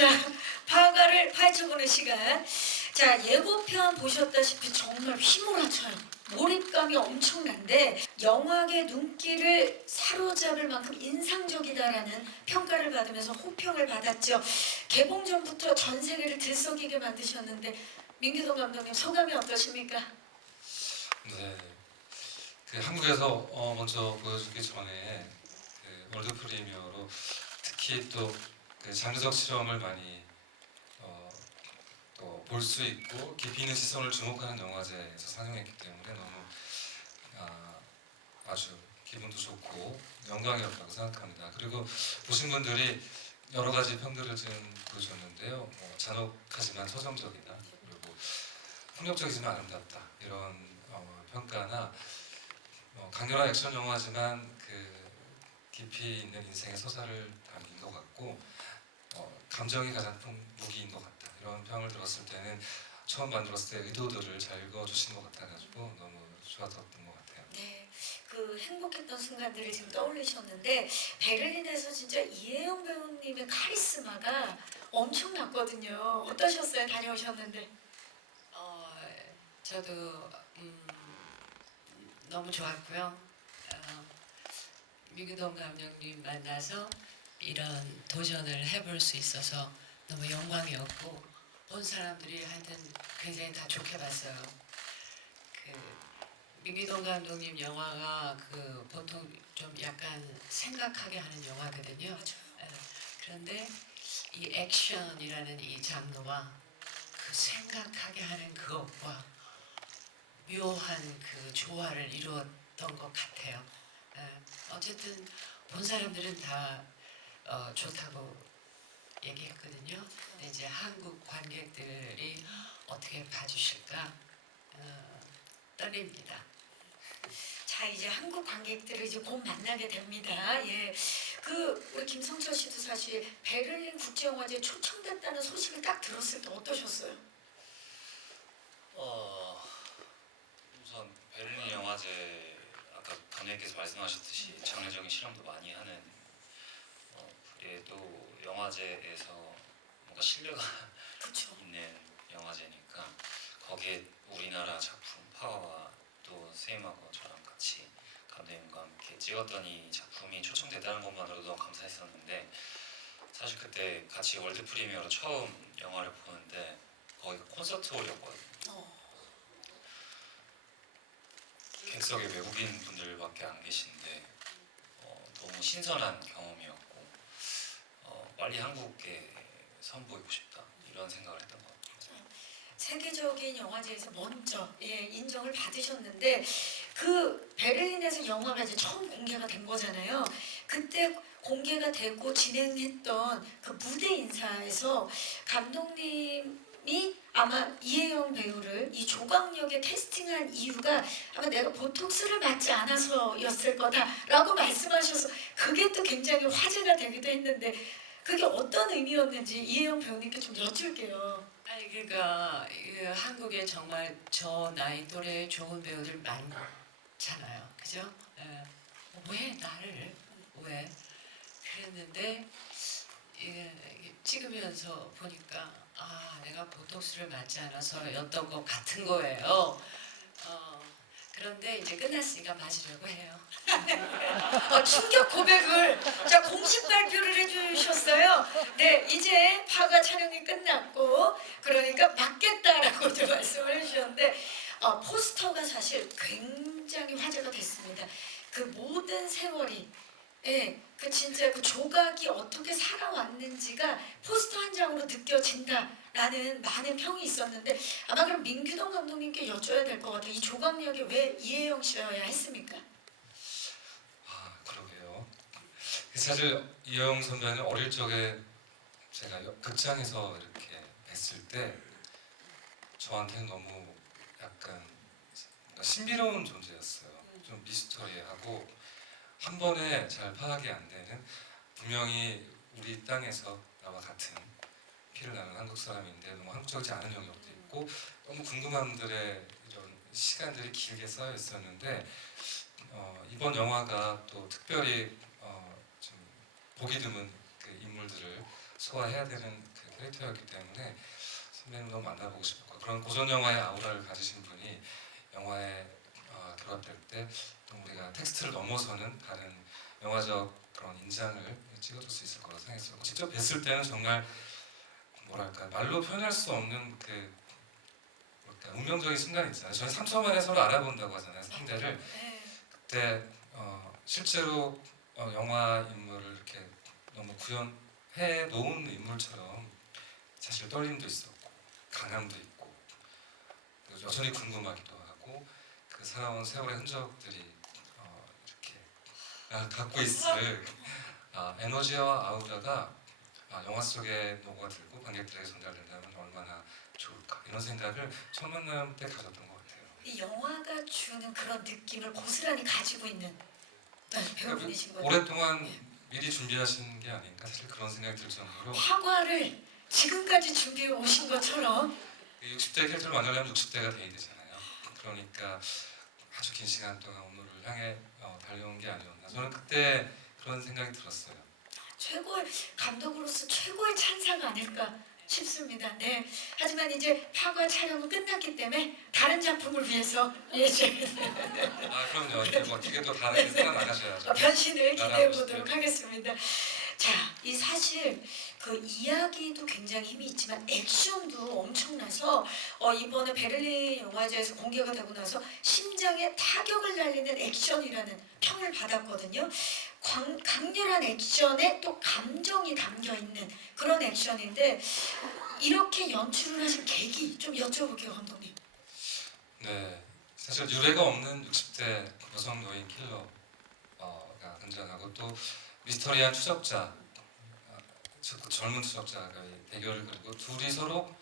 자, 파가를 파헤쳐보는 시간. 자, 예고편 보셨다시피 정말 휘몰아쳐요. 몰입감이 엄청난데 영화계 눈길을 사로잡을 만큼 인상적이다라는 평가를 받으면서 호평을 받았죠. 개봉 전부터 전 세계를 들썩이게 만드셨는데 민규동 감독님 소감이 어떠십니까? 네, 한국에서 먼저 보여주기 전에 월드 프리미어로 특히 또 장르적 실험을 많이 또 볼 수 있고 깊이 있는 시선을 주목하는 영화제에서 상영했기 때문에 너무 아주 기분도 좋고 영광이었다고 생각합니다. 그리고 보신 분들이 여러 가지 평들을 좀 보여줬는데요. 잔혹하지만 서정적이다, 그리고 폭력적이지만 아름답다, 이런 평가나 강렬한 액션 영화지만 깊이 있는 인생의 서사를 담긴 것 같고 감정이 가장 큰 무기인 것 같다, 이런 평을 들었을 때는 처음 만들었을 때 의도들을 잘 읽어주신 것 같아가지고 너무 좋았던 것 같아요. 네, 그 행복했던 순간들을 지금 떠올리셨는데 베를린에서 진짜 이혜영 배우님의 카리스마가 엄청났거든요. 어떠셨어요? 다녀오셨는데? 저도 너무 좋았고요. 미규동 감독님 만나서 이런 도전을 해볼 수 있어서 너무 영광이었고, 본 사람들이 하여튼 굉장히 다 좋게 봤어요. 미규동 감독님 영화가 보통 좀 약간 생각하게 하는 영화거든요. 그런데 이 액션이라는 이 장르와 그 생각하게 하는 그것과 묘한 그 조화를 이루었던 것 같아요. 어쨌든 본 사람들은 다 좋다고 얘기했거든요. 근데 이제 한국 관객들이 어떻게 봐주실까 떨립니다. 자, 이제 한국 관객들을 이제 곧 만나게 됩니다. 예, 우리 김성철 씨도 사실 베를린 국제영화제에 초청됐다는 소식을 딱 들었을 때 어떠셨어요? 우선 베를린 영화제, 아까 감독님께서 말씀하셨듯이 장르적인 실험도 많이 하는, 그래도 영화제에서 뭔가 신뢰가 그렇죠. 있는 영화제니까 거기에 우리나라 작품 파워와 또 세임하고 저랑 같이 감독님과 함께 찍었던 이 작품이 초청됐다는 것만으로도 너무 감사했었는데, 사실 그때 같이 월드 프리미어로 처음 영화를 보는데 거기가 콘서트홀이었거든요. 객석에 외국인 분들밖에 안 계신데 너무 신선한 경험이었고 빨리 한국에 선보이고 싶다, 이런 생각을 했던 것 같아요. 세계적인 영화제에서 먼저 인정을 받으셨는데 그 베를린에서 영화가 이제 처음 공개가 된 거잖아요. 그때 공개가 되고 진행했던 그 무대 인사에서 감독님이 아마 이혜영 배우를 이 조각역에 캐스팅한 이유가 아마 내가 보톡스를 맞지 않아서였을 거다라고 말씀하셔서 그게 또 굉장히 화제가 되기도 했는데 그게 어떤 의미였는지 이혜영 배우님께 좀 여쭐게요. 아니 그러니까 한국에 정말 저 나이 또래 좋은 배우들 많잖아요, 그죠? 왜 나를 왜 그랬는데 이게 찍으면서 보니까 내가 보톡스를 맞지 않아서였던 것 같은 거예요. 그런데 이제 끝났으니까 맞으려고 해요. 충격 고백을 자 공식 발표를 해주셨어요. 네, 이제 파가 촬영이 끝났고 그러니까 맞겠다라고 좀 말씀을 해주셨는데 포스터가 사실 굉장히 화제가 됐습니다. 그 모든 세월이 그 진짜 그 조각이 어떻게 살아왔는지가 포스터 한 장으로 느껴진다라는 많은 평이 있었는데 아마 그럼 민규동 감독님께 여쭤야 될 것 같아요. 이 조각력이 왜 이혜영 씨여야 했습니까? 그러게요. 사실 이영 선배는 어릴 적에 제가 극장에서 이렇게 뵀을 때 저한테는 너무 약간 뭔가 신비로운 존재였어요. 좀 미스터리하고 한 번에 잘 파악이 안 되는, 분명히 우리 땅에서 나와 같은 피를 나는 한국 사람인데 너무 한국적이지 않은 영역도 있고 너무 궁금함들의 이런 시간들이 길게 쌓여 있었는데 이번 영화가 또 특별히 좀 보기 드문 그 인물들을 소화해야 되는 그 캐릭터였기 때문에 선배님 너무 만나보고 싶었고 그런 고전 영화의 아우라를 가지신 분이 영화에 결합될 때 또 우리가 텍스트를 넘어서는 다른 영화적 그런 인장을 찍어줄 수 있을 거라 생각했었고 직접 뵀을 때는 정말 뭐랄까 말로 표현할 수 없는 그 뭐랄까 운명적인 순간이 있잖아요. 저희 3초 만에 서로 알아본다고 하잖아요. 상대를. 네. 그때 실제로 영화 인물을 이렇게 너무 구현해 놓은 인물처럼 사실 떨림도 있었고 강함도 있고 그리고 여전히 궁금하기도 하고 그 살아온 세월의 흔적들이 이렇게 갖고 있을 에너지와 아우라가 영화 속에 녹아들고 관객들에게 전달된다면 얼마나 좋을까 이런 생각을 첫 만남 때 가졌던 것 같아요. 이 영화가 주는 그런 느낌을 고스란히 가지고 있는 배우분이신 거죠. 오랫동안 미리 준비하신 게 아닌가 사실 그런 생각이 들 정도로 화과를 지금까지 준비해 오신 것처럼 60대 캐릭터를 만들려면 60대가 돼야 되잖아요. 그러니까 아주 긴 시간 동안 오늘을 향해 달려온 게 아니었나 저는 그때 그런 생각이 들었어요. 최고의 감독으로서 최고의 찬사가 아닐까 싶습니다. 네. 하지만 이제 파과 촬영은 끝났기 때문에 다른 작품을 위해서 그럼요. 이제 뭐 어떻게 또 다른 게 살아나가셔야죠. 변신을 기대해 나가고 보도록 싶어요. 하겠습니다. 자, 이 사실 그 이야기도 굉장히 힘이 있지만 액션도 엄청나서 이번에 베를린 영화제에서 공개가 되고 나서 심장에 타격을 날리는 액션이라는 평을 받았거든요. 강렬한 액션에 또 감정이 담겨 있는 그런 액션인데 이렇게 연출을 하신 계기 좀 여쭤볼게요, 감독님. 네, 사실 유례가 없는 60대 여성 노인 킬러가 등장하고 또 미스터리한 추적자, 젊은 추적자의 대결을 그리고 둘이 서로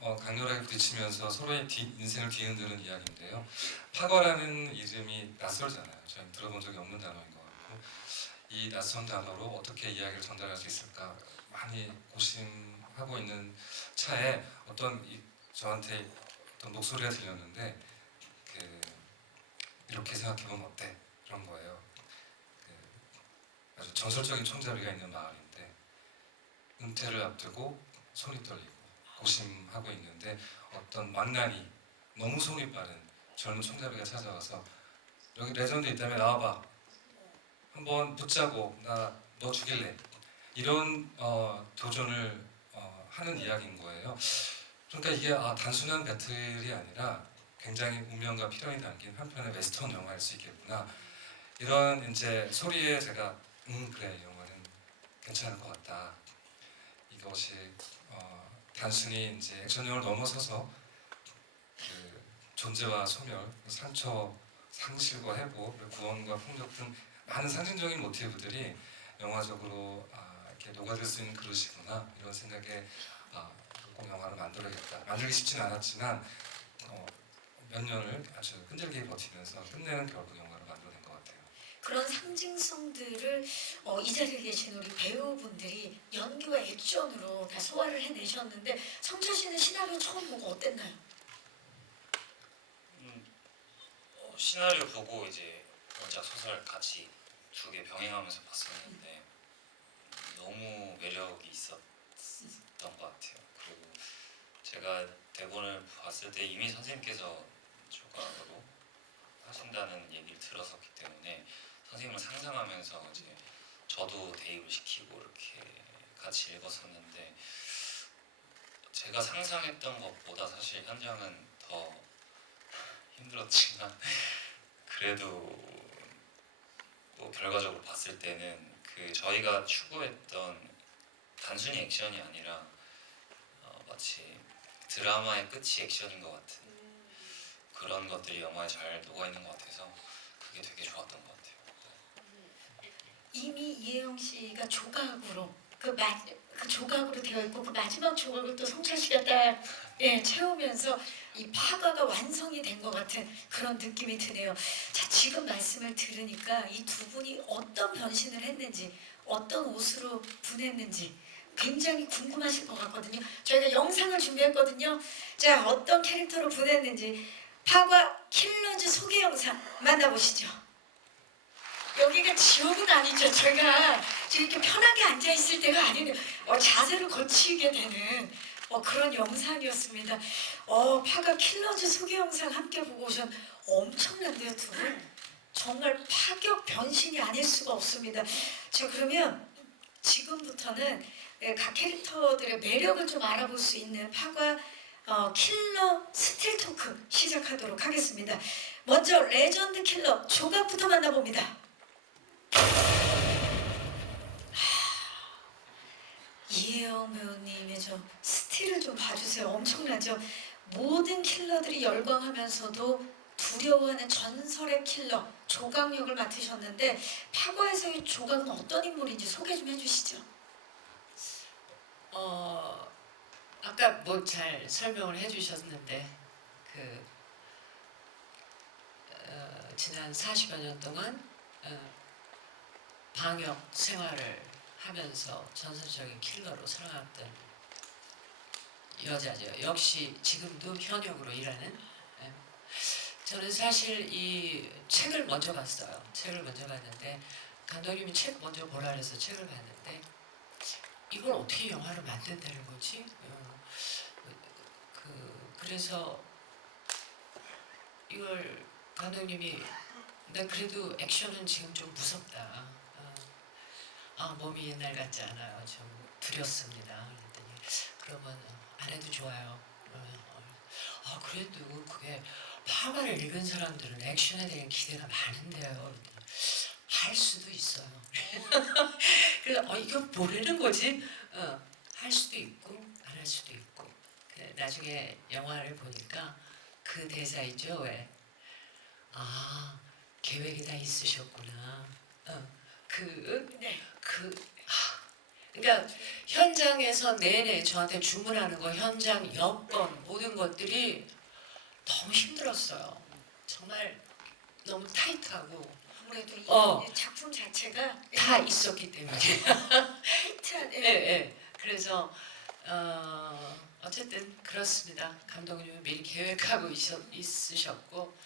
강렬하게 부딪히면서 서로의 인생을 뒤흔드는 이야기인데요. 파거라는 이름이 낯설잖아요. 저희 들어본 적이 없는 단어인 것 같고 이 낯선 단어로 어떻게 이야기를 전달할 수 있을까 많이 고심하고 있는 차에 저한테 어떤 목소리가 들렸는데 이렇게 생각해보면 어때? 그런 거예요. 아주 전설적인 총잡이가 있는 마을인데 은퇴를 앞두고 손이 떨리고 고심하고 있는데 어떤 망나니 너무 손이 빠른 젊은 총잡이가 찾아와서 여기 레전드 있다며 나와봐 한번 붙자고 나 너 죽일래 이런 도전을 하는 이야기인 거예요. 그러니까 이게 단순한 배틀이 아니라 굉장히 운명과 필연이 담긴 한편의 웨스턴 영화일 수 있겠구나 이런 이제 소리에 제가 그래 이 영화는 괜찮을 것 같다. 이것이 단순히 이제 액션 영화를 넘어서서 그 존재와 소멸, 상처, 상실과 회복, 구원과 폭력 등 많은 상징적인 모티브들이 영화적으로 이렇게 녹아들 수 있는 그릇이구나 이런 생각에 꼭 영화를 만들어야겠다. 만들기 쉽진 않았지만 몇 년을 아주 끈질기게 버티면서 끝내는 결국 영화를 만들어낸 것 같아요. 그런 상징성들을 이 자리에 계신 우리 배우분들이 연기와 액션으로 다 소화를 해내셨는데 성철 씨는 시나리오 처음 보고 어땠나요? 시나리오 보고 이제 원작 소설 같이 두 개 병행하면서 봤었는데 너무 매력이 있었던 것 같아요. 그리고 제가 대본을 봤을 때 이미 선생님께서 조각으로 하신다는 얘기를 들었었기 때문에 선생님을 상상하면서 이제 저도 대입을 시키고 이렇게 같이 읽었었는데 제가 상상했던 것보다 사실 현장은 더 힘들었지만 그래도 뭐 결과적으로 봤을 때는 그 저희가 추구했던 단순히 액션이 아니라 마치 드라마의 끝이 액션인 것 같은 그런 것들이 영화에 잘 녹아있는 것 같아서 그게 되게 좋았던 것 같아요. 이미 이혜영 씨가 조각으로 그 조각으로 되어 있고 그 마지막 조각을 또 성철 씨가 딱 채우면서 이 파가가 완성이 된 것 같은 그런 느낌이 드네요. 자, 지금 말씀을 들으니까 이 두 분이 어떤 변신을 했는지 어떤 옷으로 분했는지 굉장히 궁금하실 것 같거든요. 저희가 영상을 준비했거든요. 자, 어떤 캐릭터로 분했는지 파과 킬러즈 소개 영상 만나보시죠. 여기가 지옥은 아니죠. 제가 지금 이렇게 편하게 앉아 있을 때가 아니네요. 자세를 거치게 되는 그런 영상이었습니다. 파가 킬러즈 소개 영상 함께 보고 오셨. 엄청난데요, 두 분. 정말 파격 변신이 아닐 수가 없습니다. 자, 그러면 지금부터는 각 캐릭터들의 매력을 좀 알아볼 수 있는 파과 킬러 스틸 토크 시작하도록 하겠습니다. 먼저 레전드 킬러 조각부터 만나봅니다. 이혜영 배우님의 저 스틸을 좀 봐주세요. 엄청나죠? 모든 킬러들이 열광하면서도 두려워하는 전설의 킬러 조각 역을 맡으셨는데 파과에서의 조각은 어떤 인물인지 소개 좀 해주시죠. 아까 뭐 잘 설명을 해주셨는데 지난 40여 년 동안 방역 생활을 하면서 전설적인 킬러로 살아왔던 여자죠. 역시 지금도 현역으로 일하는. 저는 사실 이 책을 먼저 봤어요. 책을 먼저 봤는데 감독님이 책 먼저 보라 그래서 책을 봤는데 이걸 어떻게 영화로 만든다는 거지? 그래서 이걸 감독님이 나 그래도 액션은 지금 좀 무섭다. 몸이 옛날 같지 않아요. 좀 두렵습니다. 그랬더니 그러면 안 해도 좋아요. 그래도 그게 파마를 읽은 사람들은 액션에 대한 기대가 많은데요. 할 수도 있어요. 그래서 이거 뭐라는 거지? 할 수도 있고 안 할 수도 있고. 나중에 영화를 보니까 그 대사 있죠 왜? 계획이 다 있으셨구나. 네. 그러니까 현장에서 내내 저한테 주문하는 거, 현장 여건 모든 것들이 너무 힘들었어요. 정말 너무 타이트하고 아무래도 이 어. 작품 자체가 다 있었기 때문에. 타이트한 예. 그래서 어쨌든 그렇습니다. 감독님은 미리 계획하고 있으셨고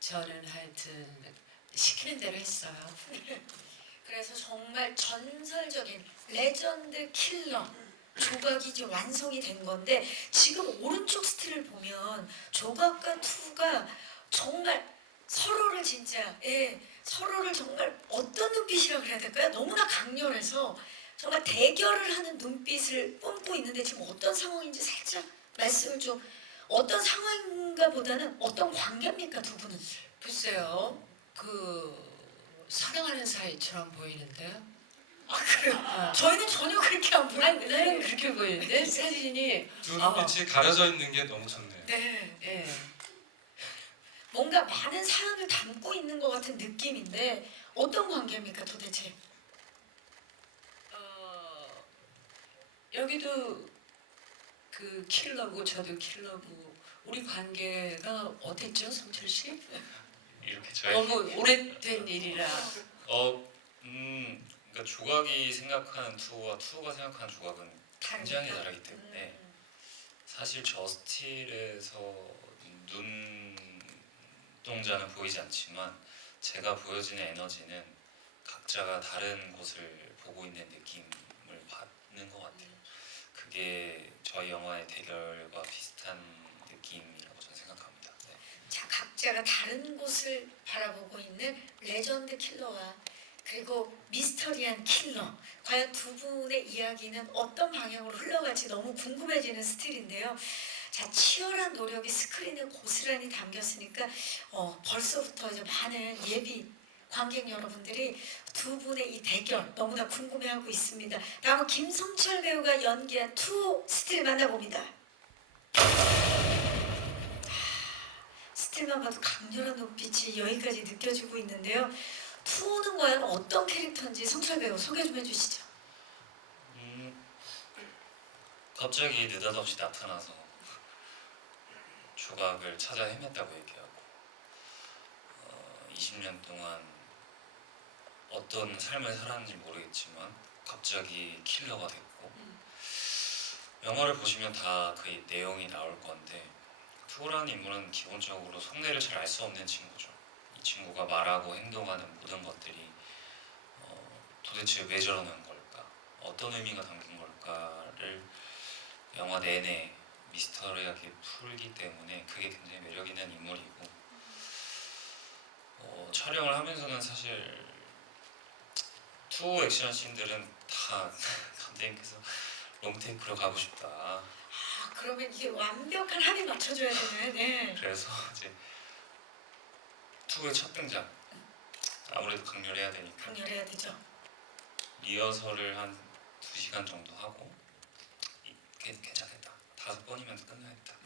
저는 하여튼 시키는 대로 했어요. 그래서 정말 전설적인 레전드 킬러 조각이 이제 완성이 된 건데 지금 오른쪽 스틸을 보면 조각과 투가 정말 서로를 서로를 정말 어떤 눈빛이라고 그래야 될까요? 너무나 강렬해서 정말 대결을 하는 눈빛을 뿜고 있는데 지금 어떤 상황인지 살짝 말씀을 좀 어떤 상황인가 보다는 어떤 관계입니까 두 분은? 글쎄요. 사랑하는 사이처럼 보이는데요. 그래요? 저희는 전혀 그렇게 안 보이는데 나는 그렇게 보이는데 사진이 두 눈빛이 가려져 있는 게 너무 좋네요. 네. 예. 뭔가 많은 사연을 담고 있는 것 같은 느낌인데 어떤 관계입니까 도대체? 여기도 그 킬러고 저도 킬러고 우리 관계가 어땠죠, 성철 씨? 이렇게 저희 너무 오래된 일이라. 그러니까 조각이 생각하는 투어와 투어가 생각하는 조각은 굉장히 다르기 때문에 사실 저 스틸에서 눈동자는 보이지 않지만 제가 보여지는 에너지는 각자가 다른 곳을 보고 있는 느낌을 받는 것 같아요. 그게 저희 영화의 대결과 비슷한 느낌이라고 저는 생각합니다. 네. 자, 각자가 다른 곳을 바라보고 있는 레전드 킬러와 그리고 미스터리한 킬러 과연 두 분의 이야기는 어떤 방향으로 흘러갈지 너무 궁금해지는 스틸인데요. 자, 치열한 노력이 스크린에 고스란히 담겼으니까 벌써부터 이제 많은 예비 관객 여러분들이 두 분의 이 대결 너무나 궁금해하고 있습니다. 다음은 김성철 배우가 연기한 투 스틸 만나봅니다. 스틸만 봐도 강렬한 눈빛이 여기까지 느껴지고 있는데요. 투는 과연 어떤 캐릭터인지 성철 배우 소개 좀 해주시죠. 갑자기 느닷없이 나타나서 조각을 찾아 헤맸다고 얘기하고 20년 동안 어떤 삶을 살았는지 모르겠지만 갑자기 킬러가 됐고 영화를 보시면 다 그 내용이 나올 건데 투어라는 인물은 기본적으로 속내를 잘 알 수 없는 친구죠. 이 친구가 말하고 행동하는 모든 것들이 도대체 왜 저러는 걸까? 어떤 의미가 담긴 걸까를 영화 내내 미스터리하게 풀기 때문에 그게 굉장히 매력 있는 인물이고 촬영을 하면서는 사실 투 액션 씬들은 다 감독님께서 롱테이크로 가고 싶다. 아, 그러면 이게 완벽한 합이 맞춰줘야 되는. 예. 그래서 이제 투의 첫 등장 아무래도 강렬해야 되니까 강렬해야 되죠. 리허설을 한 2시간 정도 하고 괜찮겠다. 5번이면 끝나겠다.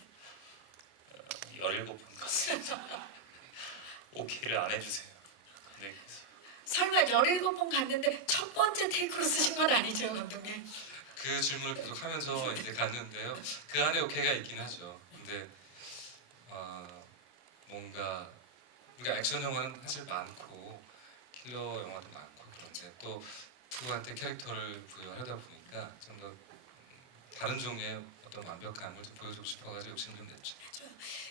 17번 갔습니다. 오케이를 안 해주세요. 네, 그래서 설마 17번 갔는데 첫 번째 테이크로 쓰신 건 아니죠, 감독님? 그 질문을 계속 하면서 이제 갔는데요. 그 안에 오케이가 있긴 하죠. 근데 뭔가 우리가 액션 영화는 사실 많고 킬러 영화도 많고 그런데 또 투한테 캐릭터를 부여하다 보니까 좀 더 다른 종류의 어떤 완벽함을 좀 보여주고 싶어가지고 욕심 좀 냈죠.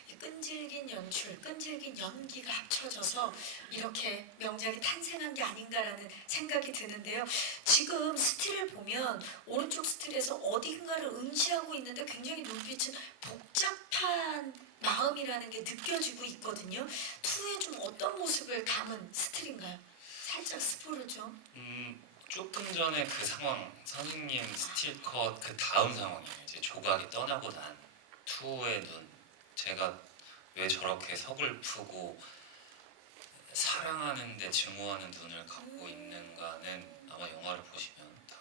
이 끈질긴 연출, 끈질긴 연기가 합쳐져서 이렇게 명작이 탄생한 게 아닌가라는 생각이 드는데요. 지금 스틸을 보면 오른쪽 스틸에서 어딘가를 응시하고 있는데 굉장히 눈빛은 복잡한 마음이라는 게 느껴지고 있거든요. 2에 좀 어떤 모습을 담은 스틸인가요? 살짝 스포를 좀. 조금 전에 그 상황 선생님 스틸컷 그 다음 상황이에요. 이제 조각이 떠나고 난 투의 눈. 제가 왜 저렇게 서글프고 사랑하는데 증오하는 눈을 갖고 있는가는 아마 영화를 보시면 다.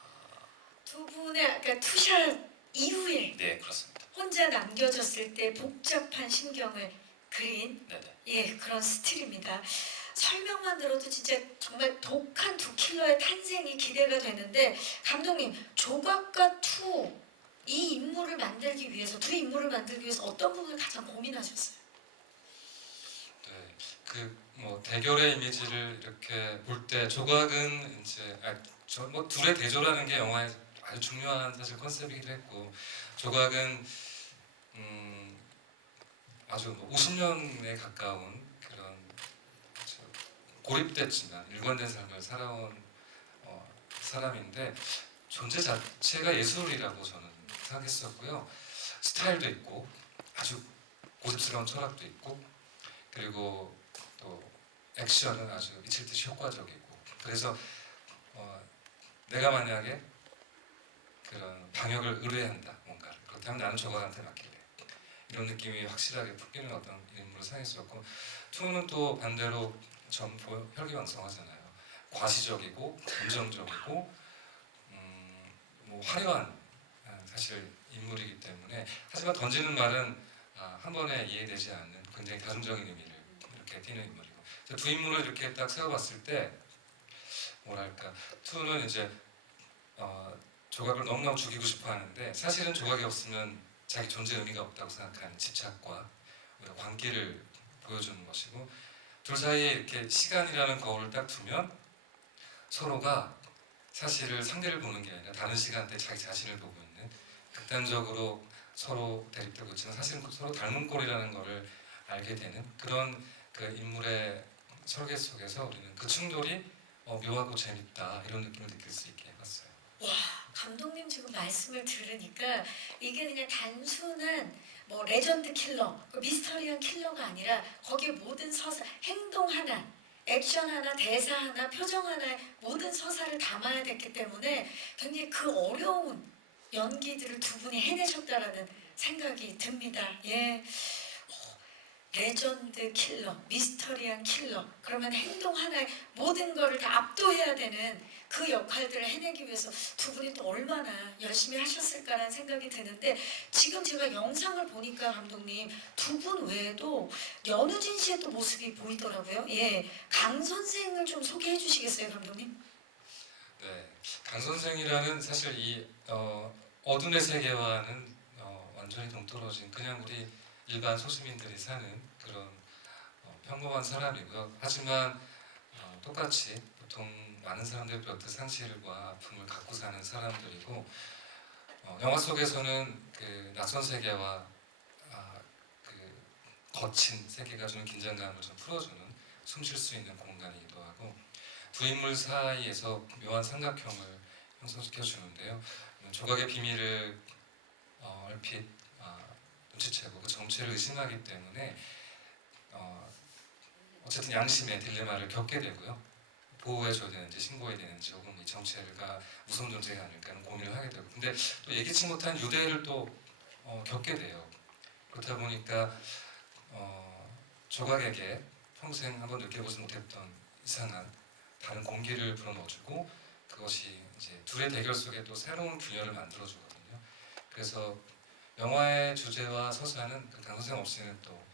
두 분의 그러니까 투샷 이후에 네, 그렇습니다. 혼자 남겨졌을 때 복잡한 심경을 그린 네네. 예 그런 스틸입니다. 설명만 들어도 진짜 정말 독한 두 킬러의 탄생이 기대가 되는데 감독님 조각과 투 이 인물을 만들기 위해서 두 인물을 만들기 위해서 어떤 부분을 가장 고민하셨어요? 네, 그 뭐 대결의 이미지를 이렇게 볼 때 조각은 이제 뭐 둘의 대조라는 게 영화의 아주 중요한 사실 컨셉이기도 했고 조각은 아주 뭐 50년에 가까운 그런 아주 고립됐지만 일관된 삶을 살아온 사람인데 존재 자체가 예술이라고 저는 생각했었고요. 스타일도 있고 아주 고집스러운 철학도 있고 그리고 또 액션은 아주 미칠 듯이 효과적이고 그래서 내가 만약에 그런 방역을 의뢰한다 뭔가를 그렇다면 나는 조각한테 맡길래 이런 느낌이 확실하게 풍기는 어떤 인물을 상했었고 투는 또 반대로 전부 혈기왕성하잖아요. 과시적이고 감정적이고 뭐 화려한 사실 인물이기 때문에 하지만 던지는 말은 한 번에 이해되지 않는 굉장히 가정적인 의미를 이렇게 띠는 인물이고 두 인물을 이렇게 딱 세워봤을 때 뭐랄까 투는 이제 조각을 너무너무 죽이고 싶어 하는데 사실은 조각이 없으면 자기 존재 의미가 없다고 생각하는 집착과 관계를 보여주는 것이고 둘 사이에 이렇게 시간이라는 거울을 딱 두면 서로가 사실을 상대를 보는 게 아니라 다른 시간대 자기 자신을 보고 있는 극단적으로 서로 대립되고 있지만 사실은 서로 닮은 꼴이라는 것을 알게 되는 그런 그 인물의 설계 속에서 우리는 그 충돌이 묘하고 재밌다 이런 느낌을 느낄 수 있게 해봤어요. 와 감독님 지금 말씀을 들으니까 이게 그냥 단순한 뭐 레전드 킬러, 미스터리한 킬러가 아니라 거기에 모든 서사, 행동 하나, 액션 하나, 대사 하나, 표정 하나의 모든 서사를 담아야 됐기 때문에 굉장히 그 어려운 연기들을 두 분이 해내셨다라는 생각이 듭니다. 예. 레전드 킬러, 미스터리한 킬러. 그러면 행동 하나에 모든 거를 다 압도해야 되는 그 역할들을 해내기 위해서 두 분이 또 얼마나 열심히 하셨을까라는 생각이 드는데 지금 제가 영상을 보니까 감독님 두 분 외에도 연우진 씨의 또 모습이 보이더라고요. 예, 강 선생을 좀 소개해 주시겠어요, 감독님? 네, 강 선생이라는 사실 이 어둠의 세계와는 완전히 동떨어진 그냥 우리 일반 소시민들이 사는 그런 평범한 사람이고요. 하지만 똑같이 보통 많은 사람들이 그렇듯 상실과 아픔을 갖고 사는 사람들이고 영화 속에서는 그 낯선 세계와 그 거친 세계가 주는 긴장감을 좀 풀어주는 숨 쉴 수 있는 공간이기도 하고 두 인물 사이에서 묘한 삼각형을 형성시켜 주는데요. 조각의 비밀을 얼핏 눈치채고 그 정체를 의심하기 때문에 어쨌든 양심의 딜레마를 겪게 되고요. 보호해줘야 되는지 신고해야 되는지 혹은 이 정체가 무서운 존재가 아닐까 하는 고민을 하게 되고, 근데 또 예기치 못한 유대를 또 겪게 돼요. 그렇다 보니까 조각에게 평생 한번 느껴보지 못했던 이상한 다른 공기를 불어넣어주고, 그것이 이제 둘의 대결 속에 또 새로운 균열을 만들어주거든요. 그래서 영화의 주제와 서사는 그 강선생 없이는 또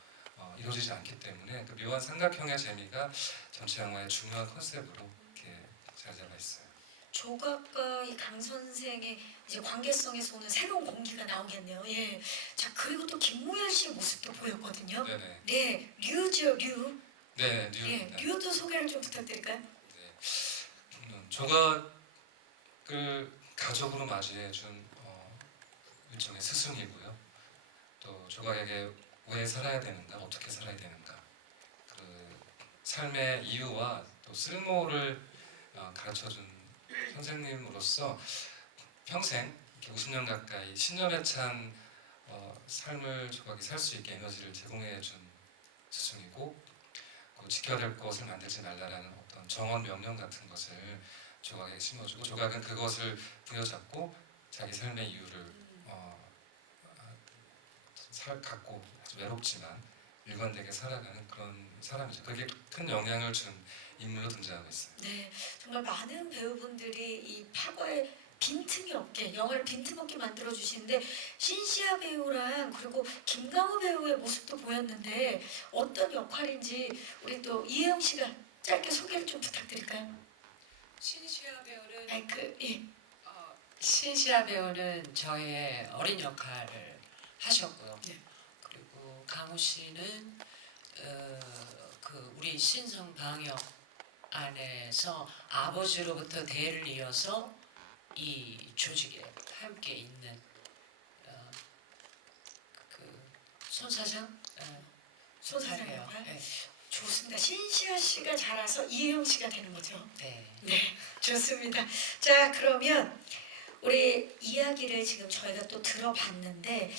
이루어지지 않기 때문에 그 묘한 삼각형의 재미가 전체 영화의 중요한 컨셉으로 이렇게 자리 잡아 있어요. 조각과 이 강 선생의 이제 관계성에서 오는 새로운 공기가 나오겠네요. 예. 자, 그리고 또 김무열 씨의 모습도 보였거든요. 네네. 네, 류죠, 류. 네, 예, 류도 소개를 좀 부탁드릴까요? 조각을 가족으로 맞이해준 일종의 스승이고요. 또 조각에게 왜 살아야 되는가, 어떻게 살아야 되는가, 그 삶의 이유와 또 쓸모를 가르쳐준 선생님으로서 평생 이렇게 50년 가까이 신념에 찬 삶을 조각이 살 수 있게 에너지를 제공해준 스승이고, 그 지켜야 될 것을 만들지 말라라는 어떤 정언 명령 같은 것을 조각에 심어주고, 조각은 그것을 부여잡고 자기 삶의 이유를 갖고 아주 외롭지만 일관되게 살아가는 그런 사람이죠. 그게 큰 영향을 준 인물로 등장하고 있어요. 네, 정말 많은 배우분들이 이 파과에 빈틈이 없게 영화를 빈틈없게 만들어 주시는데, 신시아 배우랑 그리고 김강호 배우의 모습도 보였는데 어떤 역할인지 우리 또 이혜영 씨가 짧게 소개를 좀 부탁드릴까요? 신시아 배우는 예. 신시아 배우는 저의 어린 역할을 하셨고요. 네. 그리고 강우 씨는 그 우리 신성 방역 안에서 아버지로부터 대를 이어서 이 조직에 함께 있는 그 손사장 손사장 잘해요. 역할? 네. 좋습니다. 신시아 씨가 자라서 이혜영 씨가 되는 거죠. 네. 네, 좋습니다. 자, 그러면 우리 이야기를 지금 저희가 또 들어봤는데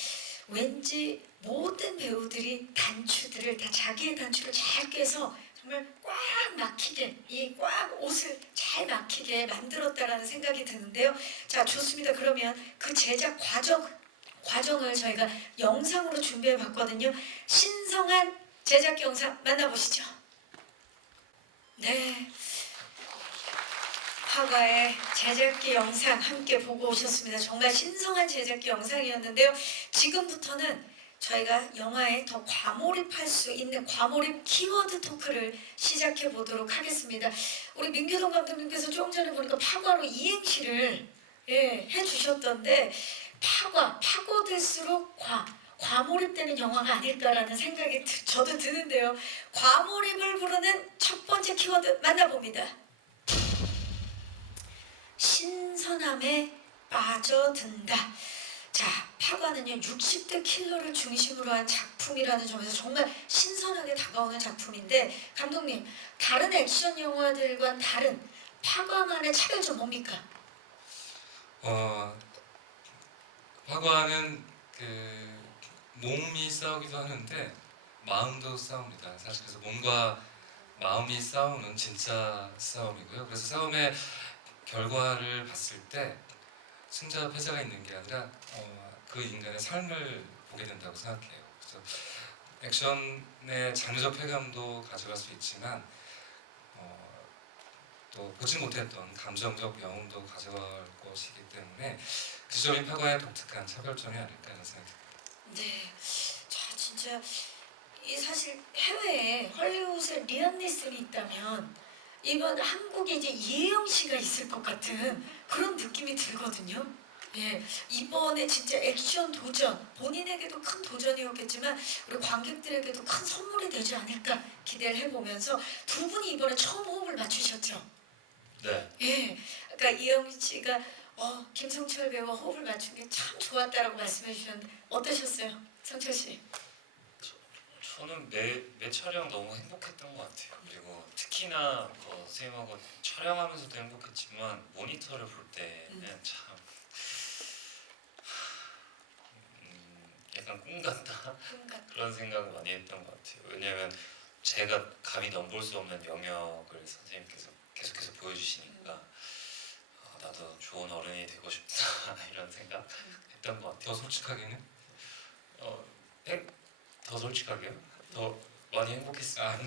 왠지 모든 배우들이 단추들을 다 자기의 단추를 잘 깨서 정말 꽉 막히게, 이 꽉 옷을 잘 막히게 만들었다라는 생각이 드는데요. 자, 좋습니다. 그러면 그 제작 과정을 저희가 영상으로 준비해 봤거든요. 신성한 제작 영상 만나보시죠. 네. 화가의 제작기 영상 함께 보고 오셨습니다. 정말 신성한 제작기 영상이었는데요. 지금부터는 저희가 영화에 더 과몰입할 수 있는 과몰입 키워드 토크를 시작해 보도록 하겠습니다. 우리 민규동 감독님께서 조금 전에 보니까 파과로 이행시를 해주셨던데, 파고들수록 과몰입되는 영화가 아닐까라는 생각이 저도 드는데요. 과몰입을 부르는 첫 번째 키워드 만나봅니다. 신선함에 빠져든다. 자, 파과는요 60대 킬러를 중심으로 한 작품이라는 점에서 정말 신선하게 다가오는 작품인데, 감독님, 다른 액션 영화들과는 다른 파과만의 차별점 뭡니까? 화과는 그 몸이 싸우기도 하는데 마음도 싸웁니다. 사실 그래서 몸과 마음이 싸우는 진짜 싸움이고요. 그래서 싸움의 결과를 봤을 때 승자 패자가 있는 게 아니라 그 인간의 삶을 보게 된다고 생각해요. 그래서 액션의 장르적 쾌감도 가져갈 수 있지만 또 보지 못했던 감정적 영웅도 가져갈 것이기 때문에 그 점이 파과의 독특한 차별점이 아닐까 하는 생각이 듭니다. 네, 자 진짜 이 사실 해외에 헐리우드에 리암 니슨이 있다면 이번 한국에 이제 이혜영 씨가 있을 것 같은 그런 느낌이 들거든요. 예, 이번에 진짜 액션 도전, 본인에게도 큰 도전이었겠지만 우리 관객들에게도 큰 선물이 되지 않을까 기대를 해보면서, 두 분이 이번에 처음 호흡을 맞추셨죠? 네. 예, 아까 이혜영 씨가 김성철 배우와 호흡을 맞춘 게 참 좋았다라고 말씀해 주셨는데 어떠셨어요, 성철 씨? 저는 매 촬영 너무 행복했던 것 같아요. 그리고 특히나 선생님하고 촬영하면서도 행복했지만 모니터를 볼 때는 참 약간 꿈 같다 그런 생각을 많이 했던 것 같아요. 왜냐하면 제가 감히 넘볼 수 없는 영역을 선생님께서 계속해서 보여주시니까 나도 좋은 어른이 되고 싶다 이런 생각 했던 것 같아요. 더 솔직하게는 더 솔직하게요? 더 많이 행복했어요. 아, 네.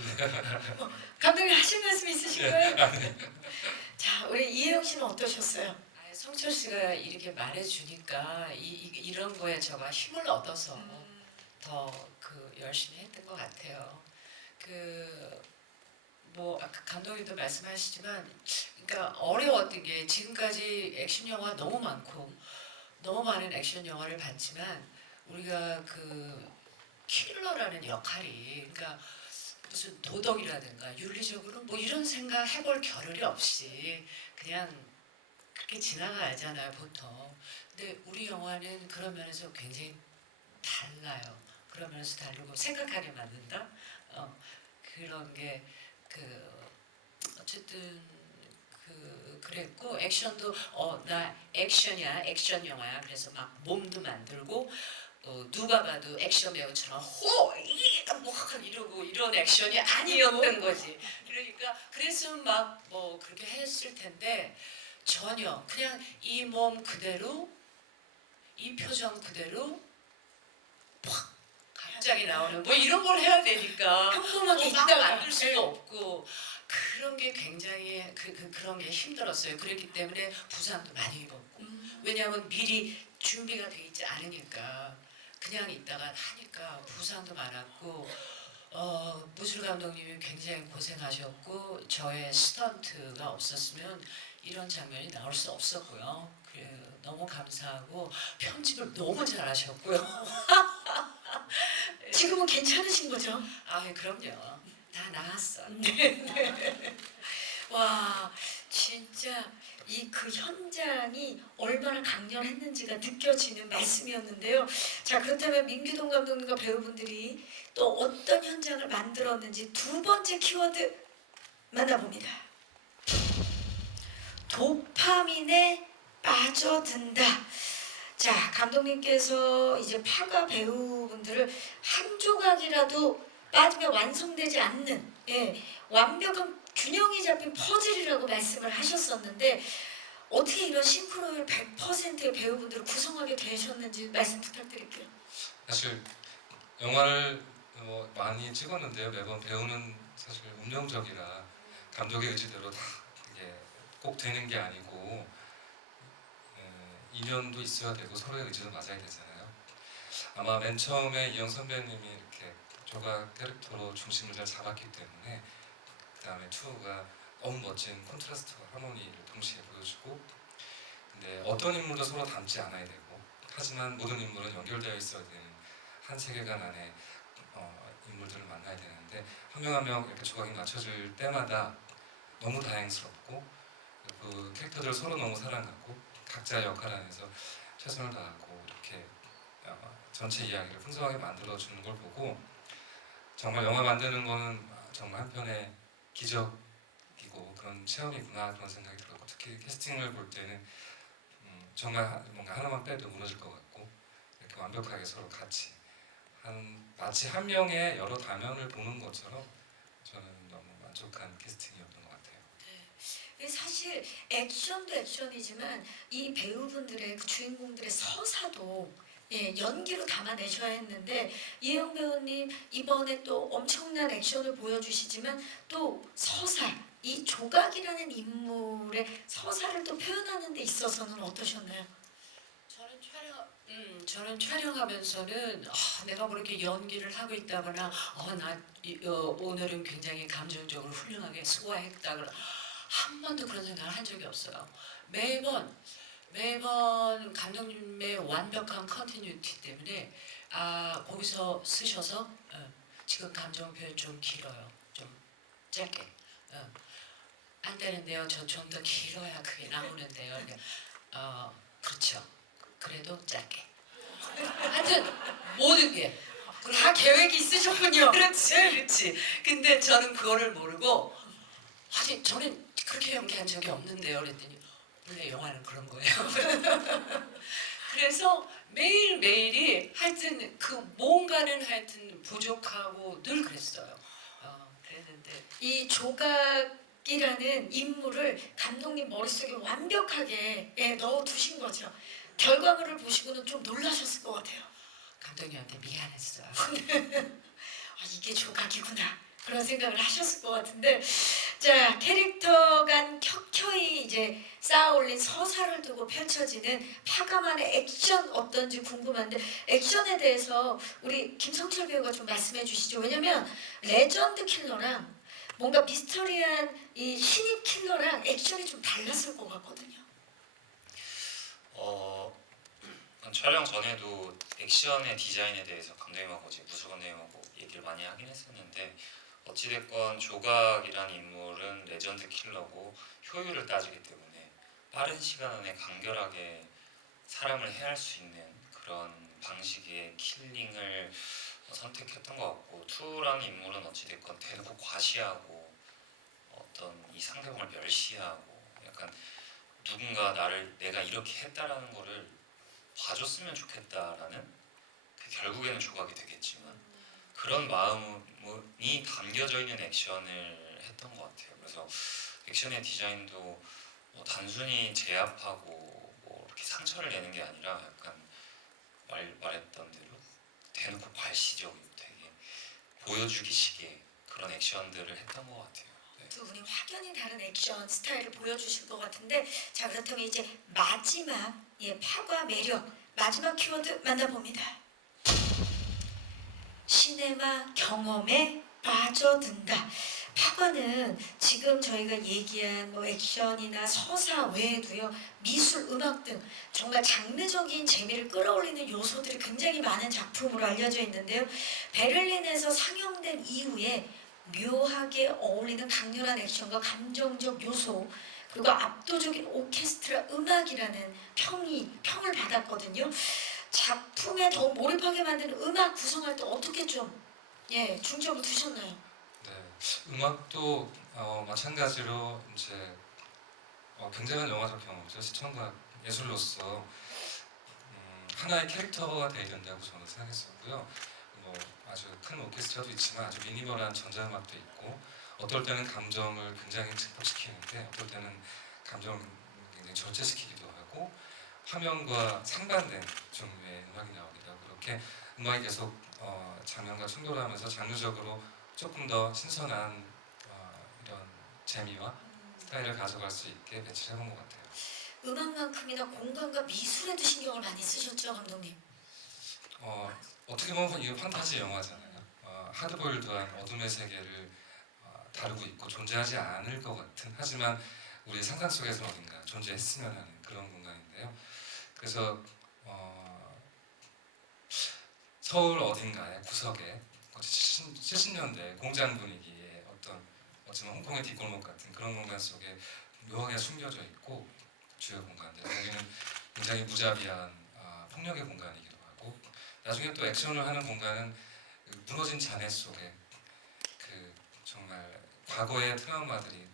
감독님 하실 말씀 있으신가요? 자, 우리 이혜영 씨는 어떠셨어요? 성철 씨가 이렇게 말해주니까 이런 거에 제가 힘을 얻어서 더 열심히 했던 것 같아요. 뭐 아까 감독님도 말씀하시지만, 그러니까 어려웠던 게 지금까지 액션 영화 너무 많고 너무 많은 액션 영화를 봤지만 우리가 킬러라는 역할이, 그러니까 무슨 도덕이라든가 윤리적으로 뭐 이런 생각 해볼 겨를이 없이 그냥 그렇게 지나가잖아요 보통. 근데 우리 영화는 그런 면에서 굉장히 달라요. 그런 면에서 다르고 생각하게 만든다. 그런 게 어쨌든 그랬고, 액션도 나 액션이야, 액션 영화야. 그래서 막 몸도 만들고 누가 봐도 액션 배우처럼 뭐 이러고 이런 액션이 아니었던 거지. 그러니까 그랬으면 막 뭐 그렇게 했을 텐데 전혀 그냥 이 몸 그대로, 이 표정 그대로 팍 갑자기 나오는 뭐 이런 걸 해야 되니까 평범하게 막 있다가 만들 수도 없고, 그런 게 굉장히 그런 게 힘들었어요. 그렇기 때문에 부상도 많이 입었고, 왜냐하면 미리 준비가 돼 있지 않으니까 그냥 있다가 하니까 부상도 많았고, 무술 감독님이 굉장히 고생하셨고, 저의 스턴트가 없었으면 이런 장면이 나올 수 없었고요. 너무 감사하고 편집을 너무 잘하셨고요. 지금은 괜찮으신 거죠? 그럼요. 다 나았어. 와, 진짜 그 현장이 얼마나 강렬했는지가 느껴지는 말씀이었는데요. 자, 그렇다면 민규동 감독님과 배우분들이 또 어떤 현장을 만들었는지 두 번째 키워드 만나봅니다. 도파민에 빠져든다. 자, 감독님께서 이제 파가 배우분들을 한 조각이라도 빠지면 완성되지 않는, 완벽한 균형이 잡힌 퍼즐이라고 말씀을 하셨었는데, 어떻게 이런 싱크로율 100%의 배우분들을 구성하게 되셨는지 말씀 부탁드릴게요. 사실 영화를 많이 찍었는데요. 매번 배우는 사실 운명적이라 감독의 의지대로 다 이게 꼭 되는 게 아니고 인연도 있어야 되고 서로의 의지도 맞아야 되잖아요. 아마 맨 처음에 이영 선배님이 이렇게 조각 캐릭터로 중심을 잘 잡았기 때문에 그 다음에 투가 너무 멋진 콘트라스트와 하모니를 동시에 보여주고, 근데 어떤 인물도 서로 닮지 않아야 되고, 하지만 모든 인물은 연결되어 있어야 되는 한 세계관 안에 인물들을 만나야 되는데, 한 명 한 명 이렇게 조각이 맞춰질 때마다 너무 다행스럽고, 그 캐릭터들 서로 너무 사랑하고 각자의 역할 안에서 최선을 다하고 이렇게 전체 이야기를 풍성하게 만들어주는 걸 보고, 정말 영화 만드는 거는 정말 한편의 기적이고 그런 체험이구나 그런 생각이 들었고, 특히 캐스팅을 볼 때는 정말 뭔가 하나만 빼도 무너질 것 같고, 이렇게 완벽하게 서로 같이 마치 한 명의 여러 다면을 보는 것처럼 저는 너무 만족한 캐스팅이었던 것 같아요. 사실 액션도 액션이지만 이 배우분들의 그 주인공들의 서사도 연기로 담아내셔야 했는데, 이혜영 배우님 이번에 또 엄청난 액션을 보여주시지만 또 서사, 이 조각이라는 인물의 서사를 또 표현하는 데 있어서는 어떠셨나요? 저는 촬영하면서는 내가 그렇게 연기를 하고 있다거나 오늘은 굉장히 감정적으로 훌륭하게 소화했다거나 한 번도 그런 생각을 한 적이 없어요. 매번 감독님의 완벽한 컨티뉴티 때문에 거기서 쓰셔서 지금 감정 표현 좀 길어요. 좀 짧게. 안 되는데요. 저 좀 더 길어야 그게 나오는데요. 그렇죠. 그래도 짧게. 하여튼 모든 게 다 계획이 있으셨군요. 그렇지, 그렇지. 근데 저는 그거를 모르고 아니 저는 그렇게 연기한 적이 없는데요. 그랬더니 원래 영화는 그런 거예요. 그래서 매일 매일이 하여튼 그 뭔가는 하여튼 부족하고 늘 그랬어요. 그랬는데 이 조각이라는 인물을 감독님 머릿속에 완벽하게 넣어두신 거죠. 결과물을 보시고는 좀 놀라셨을 것 같아요. 감독님한테 미안했어요. 아, 이게 조각이구나 그런 생각을 하셨을 것 같은데, 자, 캐릭터 간 켜켜이 이제 쌓아올린 서사를 두고 펼쳐지는 파가만의 액션 어떤지 궁금한데, 액션에 대해서 우리 김성철 배우가 좀 말씀해 주시죠. 왜냐면 레전드 킬러랑 뭔가 미스터리한 이 신입 킬러랑 액션이 좀 달랐을 것 같거든요. 촬영 전에도 액션의 디자인에 대해서 감독님하고 이제 무술 감독님하고 얘기를 많이 하긴 했었는데, 어찌됐건 조각이라는 인물은 레전드 킬러고 효율을 따지기 때문에 빠른 시간 안에 간결하게 사람을 해할 수 있는 그런 방식의 킬링을 선택했던 것 같고, 투라는 인물은 어찌됐건 대놓고 과시하고 어떤 이 상대방을 멸시하고 약간 누군가 내가 이렇게 했다라는 거를 봐줬으면 좋겠다라는, 그 결국에는 조각이 되겠지만 그런 마음이 담겨져 있는 액션을 했던 것 같아요. 그래서 액션의 디자인도 단순히 제압하고 뭐 이렇게 상처를 내는 게 아니라 약간 말했던 대로 대놓고 괄시적이고 되게 보여주기식의 그런 액션들을 했던 것 같아요. 네. 두 분이 확연히 다른 액션 스타일을 보여주실 것 같은데, 자, 그렇다면 이제 마지막 파과 매력 마지막 키워드 만나봅니다. 시네마 경험에 빠져든다. 파과는 지금 저희가 얘기한 뭐 액션이나 서사 외에도요, 미술, 음악 등 정말 장르적인 재미를 끌어올리는 요소들이 굉장히 많은 작품으로 알려져 있는데요. 베를린에서 상영된 이후에 묘하게 어울리는 강렬한 액션과 감정적 요소, 그리고 압도적인 오케스트라 음악이라는 평을 받았거든요. 작품에 더 몰입하게 만드는 음악 구성할 때 어떻게 좀 중점을 두셨나요? 네, 음악도 마찬가지로 이제 굉장한 영화적 경험이죠. 시청각 예술로서 하나의 캐릭터가 되어야 된다고 저는 생각했었고요. 뭐 아주 큰 오케스트라도 있지만 아주 미니멀한 전자음악도 있고, 어떨 때는 감정을 굉장히 증폭시키는데 어떨 때는 감정을 굉장히 절제시키기도 하고, 화면과 상반된 종류의 음악이 나오기도 하고, 그렇게 음악이 계속 장면과 충돌하면서 장르적으로 조금 더 신선한 이런 재미와 스타일을 가져갈 수 있게 배치를 해본 것 같아요. 음악만큼이나 공간과 미술에도 신경을 많이 쓰셨죠, 감독님? 어떻게 보면 이게 판타지 영화잖아요. 하드보일드한 어둠의 세계를 다루고 있고 존재하지 않을 것 같은, 하지만 우리 상상 속에서 어딘가 존재했으면 하는 그런 공간인데요. 그래서 서울 어딘가의 구석에 70년대 공장 분위기의 어쩌면 홍콩의 뒷골목 같은 그런 공간 속에 묘하게 숨겨져 있고, 주요 공간들 거기는 굉장히 무자비한 폭력의 공간이기도 하고, 나중에 또 액션을 하는 공간은 그 무너진 잔해 속에 그 정말 과거의 트라우마들이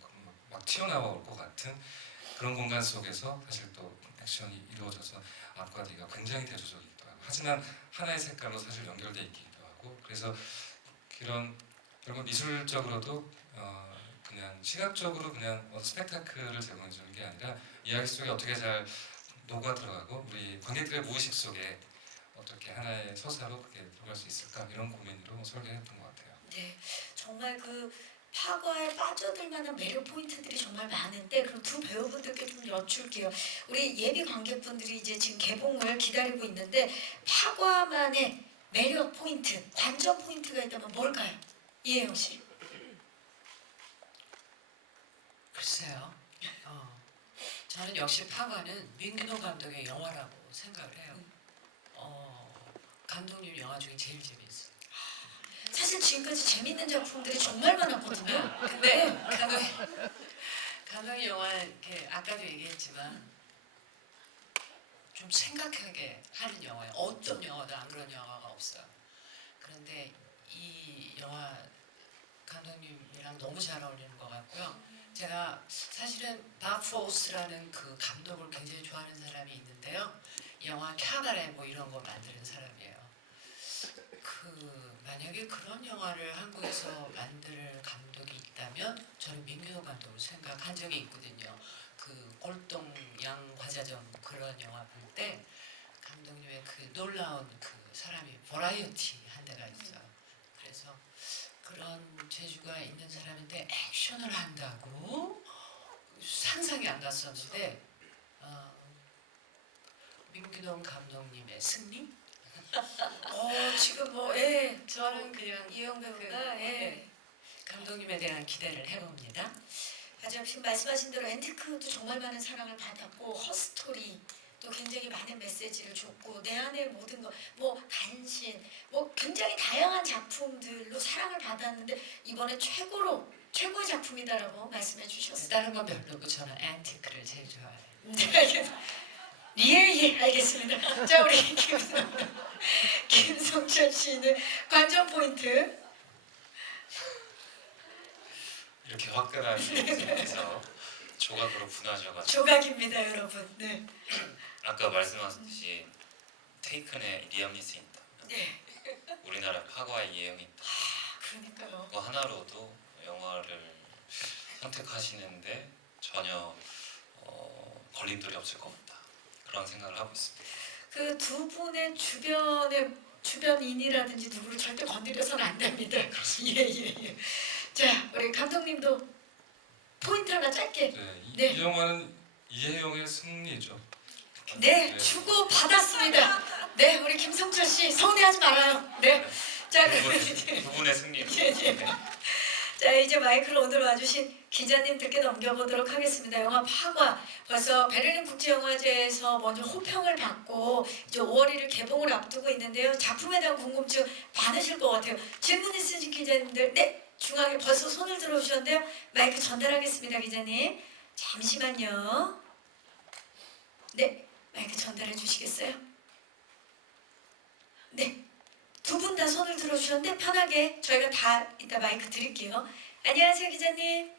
막 튀어나와 올 것 같은 그런 공간 속에서 사실 또 액션이 이루어져서 앞과 뒤가 굉장히 대조적이기도 하고, 하지만 하나의 색깔로 사실 연결돼 있기도 하고, 그래서 그런 결국 미술적으로도 그냥 시각적으로 그냥 스펙타클을 제공해 주는 게 아니라 이야기 속에 어떻게 잘 녹아 들어가고 우리 관객들의 무의식 속에 어떻게 하나의 서사로 그게 들어갈 수 있을까, 이런 고민으로 설계했던 것 같아요. 네, 정말 그 파과에 빠져들 만한 매력 포인트들이 정말 많은데, 그럼 두 배우분들께 좀 여쭐게요. 우리 예비 관객분들이 이제 지금 개봉을 기다리고 있는데, 파과만의 매력 포인트, 관전 포인트가 있다면 뭘까요? 이혜영 씨. 글쎄요. 저는 역시 파과는 민근호 감독의 영화라고 생각을 해요. 감독님 영화 중에 제일 재밌어요. 사실 지금까지 재밌는 작품들이 정말 많았거든요. 근데 감독님 영화 이렇게 아까도 얘기했지만 좀 생각하게 하는 영화예요. 어떤 영화도 안 그런 영화가 없어요. 그런데 이 영화 감독님이랑 너무 잘 어울리는 것 같고요. 제가 사실은 바포스라는 그 감독을 굉장히 좋아하는 사람이 있는데요. 영화 캬바레 뭐 이런 거 만드는 사람이에요. 그 만약에 그런 영화를 한국에서 만들 감독이 있다면 저는 민규 감독을 생각한 적이 있거든요. 그 꼴동 양과자점 그런 영화 볼 때 감독님의 그 놀라운 그 사람이 버라이어티 한 데가 있어요. 그래서 그런 재주가 있는 사람인데 액션을 한다고 상상이 안 갔었는데 민규동 감독님의 승리? 지금 뭐 예, 저는 그냥 이영 배우가 예. 감독님에 대한 기대를 해봅니다. 하지만 지금 말씀하신 대로 앤티크도 정말 많은 사랑을 받았고 허스토리 또 굉장히 많은 메시지를 줬고 내 안의 모든 것 뭐 간신 뭐 굉장히 다양한 작품들로 사랑을 받았는데 이번에 최고의 작품이다라고 말씀해 주셨어요. 다른 건 별로고 저는 앤티크를 제일 좋아해요. 네, 알겠습니다. 예, 알겠습니다. 자, 우리 김성철 씨는 관전 포인트. 이렇게 화끈한 분께서 조각으로 분하셔가지고 조각입니다, 여러분. 네. 아까 말씀하셨듯이 테이큰의 리암 니슨 있다. 네. 우리나라 파과 이혜영이 있다. 그러니까요. 그거 하나로도 영화를 선택하시는데 전혀 걸림돌이 없을 것 같다. 그런 생각을 하고 있습니다. 그 두 분의 주변인이라든지 누구를 절대 건드려서는 안 됩니다. 예. 자, 우리 감독님도 포인트 하나 짧게. 네, 이 영화는 이혜영의 승리죠. 네, 주고 받았습니다. 네, 우리 김성철 씨 서운해하지 말아요. 네. 자, 두 분의 승리로. 예. 자, 이제 마이크를 오늘 와주신 기자님들께 넘겨보도록 하겠습니다. 영화 파과 벌써 베를린 국제영화제에서 먼저 호평을 받고 이제 5월 1일 개봉을 앞두고 있는데요. 작품에 대한 궁금증 많으실 것 같아요. 질문 있으신 기자님들, 네, 중앙에 벌써 손을 들어오셨는데요. 마이크 전달하겠습니다, 기자님. 잠시만요. 네, 마이크 전달해 주시겠어요? 네. 두 분 다 손을 들어주셨는데 편하게 저희가 다 이따 마이크 드릴게요. 안녕하세요, 기자님.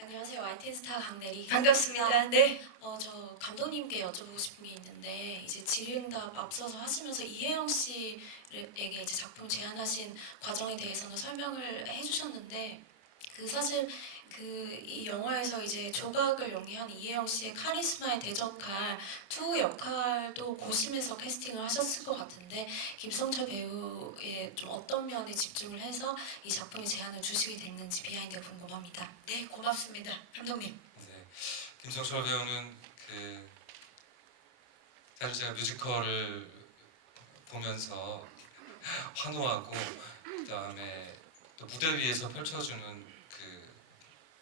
안녕하세요. 와이틴스타 강내리. 반갑습니다. 네. 저 감독님께 여쭤보고 싶은 게 있는데 이제 질의응답 앞서서 하시면서 이혜영 씨에게 이제 작품 제안하신 과정에 대해서는 설명을 해주셨는데 그 사실 이 영화에서 이제 조각을 연기한 이혜영 씨의 카리스마에 대적할 투 역할도 고심해서 캐스팅을 하셨을 것 같은데 김성철 배우의 좀 어떤 면에 집중을 해서 이 작품에 제안을 주시게 됐는지 비하인드 궁금합니다. 네, 고맙습니다. 감독님. 네, 김성철 배우는 사실 제가 뮤지컬을 보면서 환호하고 그다음에 또 무대 위에서 펼쳐주는 그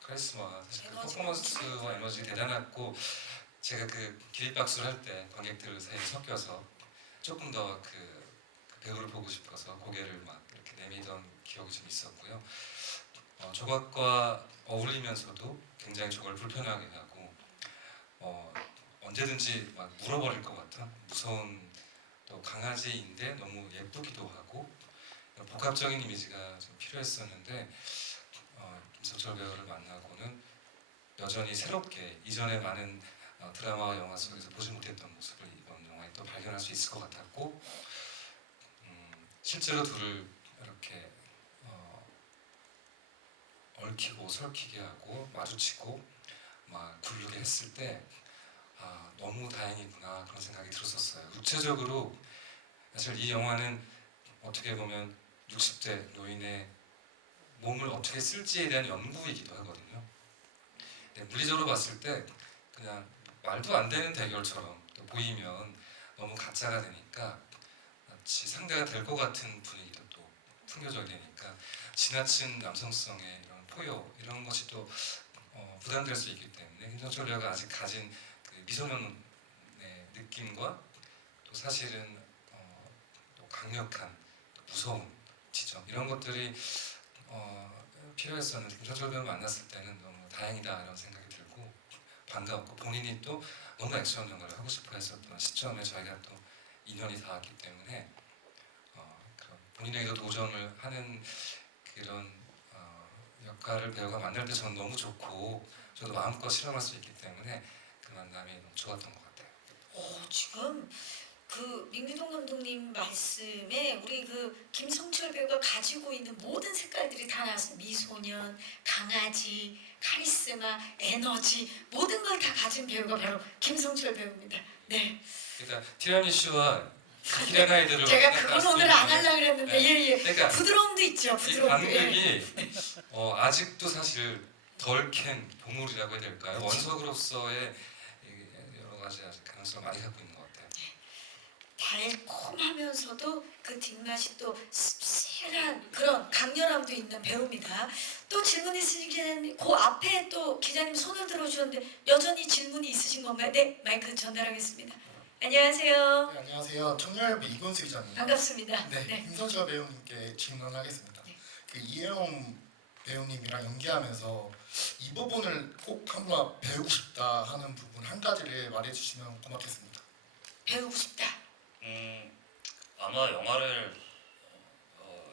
카리스마, 사실 그 퍼포먼스와 에너지 대단했고 제가 그 기립박수를 할 때 관객들 사이에 섞여서 조금 더 그 배우를 보고 싶어서 고개를 막 이렇게 내미던 기억이 좀 있었고요. 조각과 어울리면서도 굉장히 저걸 불편하게 하고 언제든지 막 물어버릴 것 같은 무서운 또 강아지인데 너무 예쁘기도 하고 복합적인 이미지가 좀 필요했었는데 김성철 배우를 만나고는 여전히 새롭게 이전에 많은 드라마와 영화 속에서 보지 못했던 모습을 이번 영화에 또 발견할 수 있을 것 같았고 실제로 둘을 이렇게 얽히고 설키게 하고 마주치고 막 굴르게 했을 때 너무 다행이구나 그런 생각이 들었었어요. 구체적으로 사실 이 영화는 어떻게 보면 60대 노인의 몸을 어떻게 쓸지에 대한 연구이기도 하거든요. 근데 물리적으로 봤을 때 그냥 말도 안 되는 대결처럼 또 보이면 너무 가짜가 되니까 마치 상대가 될 것 같은 분위기도 또 풍겨져야 되니까 지나친 남성성의 이런 포효 이런 것이 또 부담될 수 있기 때문에 김성철 배우가 아직 가진 그 미소년의 느낌과 또 사실은 또 강력한 또 무서운 지점 이런 것들이 필요했었는데 김성철 배우 만났을 때는 너무 다행이다 이런 생각이 들고 반가웠고 본인이 또 너무 액션 영화를 하고 싶어 했었던 시점에 저희가 또 인연이 닿았기 때문에 그런 본인에게도 도전을 하는 그런 역할을 배우가 만날 때 저는 너무 좋고 저도 마음껏 실험할 수 있기 때문에 그 만남이 너무 좋았던 것 같아요. 지금 그 민규동 감독님 말씀에 우리 그 김성철 배우가 가지고 있는 모든 색깔들이 다 나왔어요. 미소년, 강아지, 카리스마, 에너지 모든 걸 다 가진 배우가 바로 김성철 배우입니다. 네, 그러니까 티라니슈와 키레나이드를 제가 그건 오늘 안 하려고 그랬는데 네. 예예. 그러니까 부드러움도 있죠. 이 부드러움도. 예. 관극이 아직도 사실 덜 캔 보물이라고 해야 될까요? 원석으로서의 여러 가지 아직 가능성을 많이 갖고 있는 것 같아요. 달콤하면서도 그 뒷맛이 또 씁쓸한 그런 강렬함도 있는 배우입니다. 또 질문 있으신 기자님, 그 앞에 또 기자님 손을 들어주셨는데 여전히 질문이 있으신 건가요? 네, 마이크 전달하겠습니다. 안녕하세요. 네, 안녕하세요. 청년협회 이건수 기자입니다. 반갑습니다. 네, 네. 김성철 배우님께 질문하겠습니다. 네. 그 이혜영 배우님이랑 연기하면서 이 부분을 꼭 한번 배우고 싶다 하는 부분 한 가지를 말해주시면 고맙겠습니다. 배우고 싶다. 아마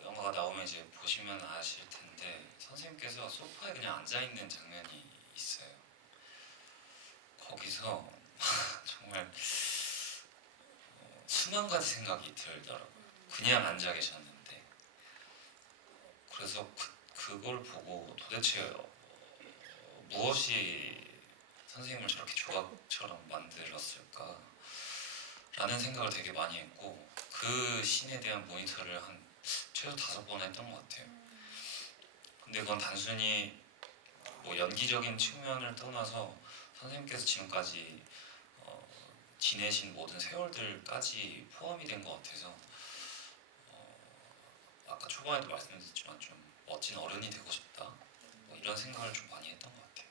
영화가 나오면 이제 보시면 아실 텐데 선생님께서 소파에 그냥 앉아 있는 장면이 있어요. 거기서 정말 수만 가지 생각이 들더라고요. 그냥 앉아 계셨는데 그래서 그걸 보고 도대체 무엇이 선생님을 저렇게 조각처럼 만들었을까? 라는 생각을 되게 많이 했고 그 씬에 대한 모니터를 한 최소 5번 했던 것 같아요. 근데 그건 단순히 뭐 연기적인 측면을 떠나서 선생님께서 지금까지 지내신 모든 세월들까지 포함이 된 것 같아서 아까 초반에도 말씀드렸지만 좀 멋진 어른이 되고 싶다 뭐 이런 생각을 좀 많이 했던 것 같아요.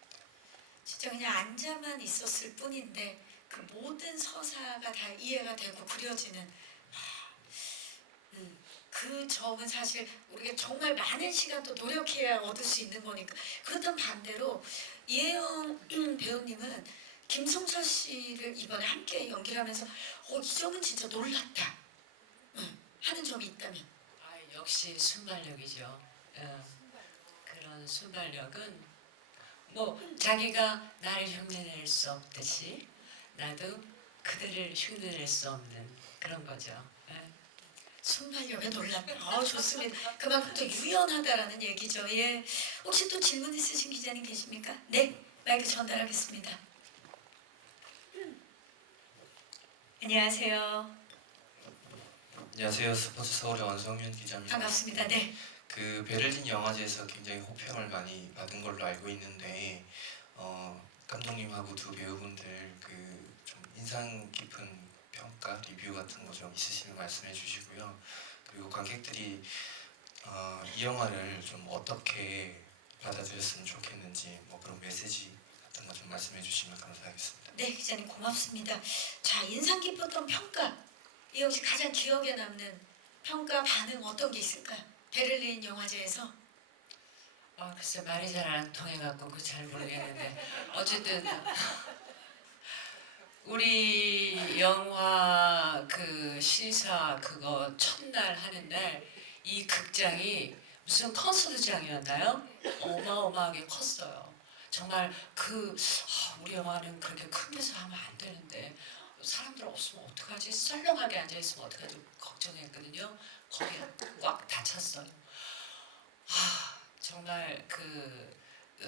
진짜 그냥 앉아만 있었을 뿐인데 그 모든 서사가 다 이해가 되고 그려지는 그 점은 사실 우리가 정말 많은 시간 또 노력해야 얻을 수 있는 거니까. 그렇다면 반대로 이혜영 배우님은 김성철 씨를 이번에 함께 연기를 하면서 이 점은 진짜 놀랐다 하는 점이 있다면. 역시 순발력이죠. 그런 순발력은 뭐 자기가 나를 흉내낼 수 없듯이 나도 그들을 흉내낼 수 없는 그런 거죠. 순발력에 놀랐다. 좋습니다. 그만큼 또 유연하다라는 얘기죠. 예. 혹시 또 질문 있으신 기자님 계십니까? 네, 마이크 전달하겠습니다. 안녕하세요. 안녕하세요. 스포츠 서울의 원성윤 기자입니다. 반갑습니다. 네. 그 베를린 영화제에서 굉장히 호평을 많이 받은 걸로 알고 있는데 감독님하고 두 배우분들 그 좀 인상 깊은 평가 리뷰 같은 거 좀 있으시면 말씀해 주시고요. 그리고 관객들이 이 영화를 좀 어떻게 받아들였으면 좋겠는지 뭐 그런 메시지 같은 거 좀 말씀해 주시면 감사하겠습니다. 네, 기자님 고맙습니다. 자, 인상 깊었던 평가. 이영 씨 가장 기억에 남는 평가 반응 어떤 게 있을까요? 베를린 영화제에서. 글쎄 말이 잘 안 통해갖고 그 잘 모르겠는데 어쨌든 우리 영화 그 시사 그거 첫날 하는 날 이 극장이 무슨 콘서트장이었나요? 어마어마하게 컸어요. 정말 우리 영화는 그렇게 큰 데서 하면 안 되는데 사람들 없으면 어떡하지? 썰렁하게 앉아있으면 어떡하지? 걱정했거든요. 거기 꽉 닫혔어요. 정말 그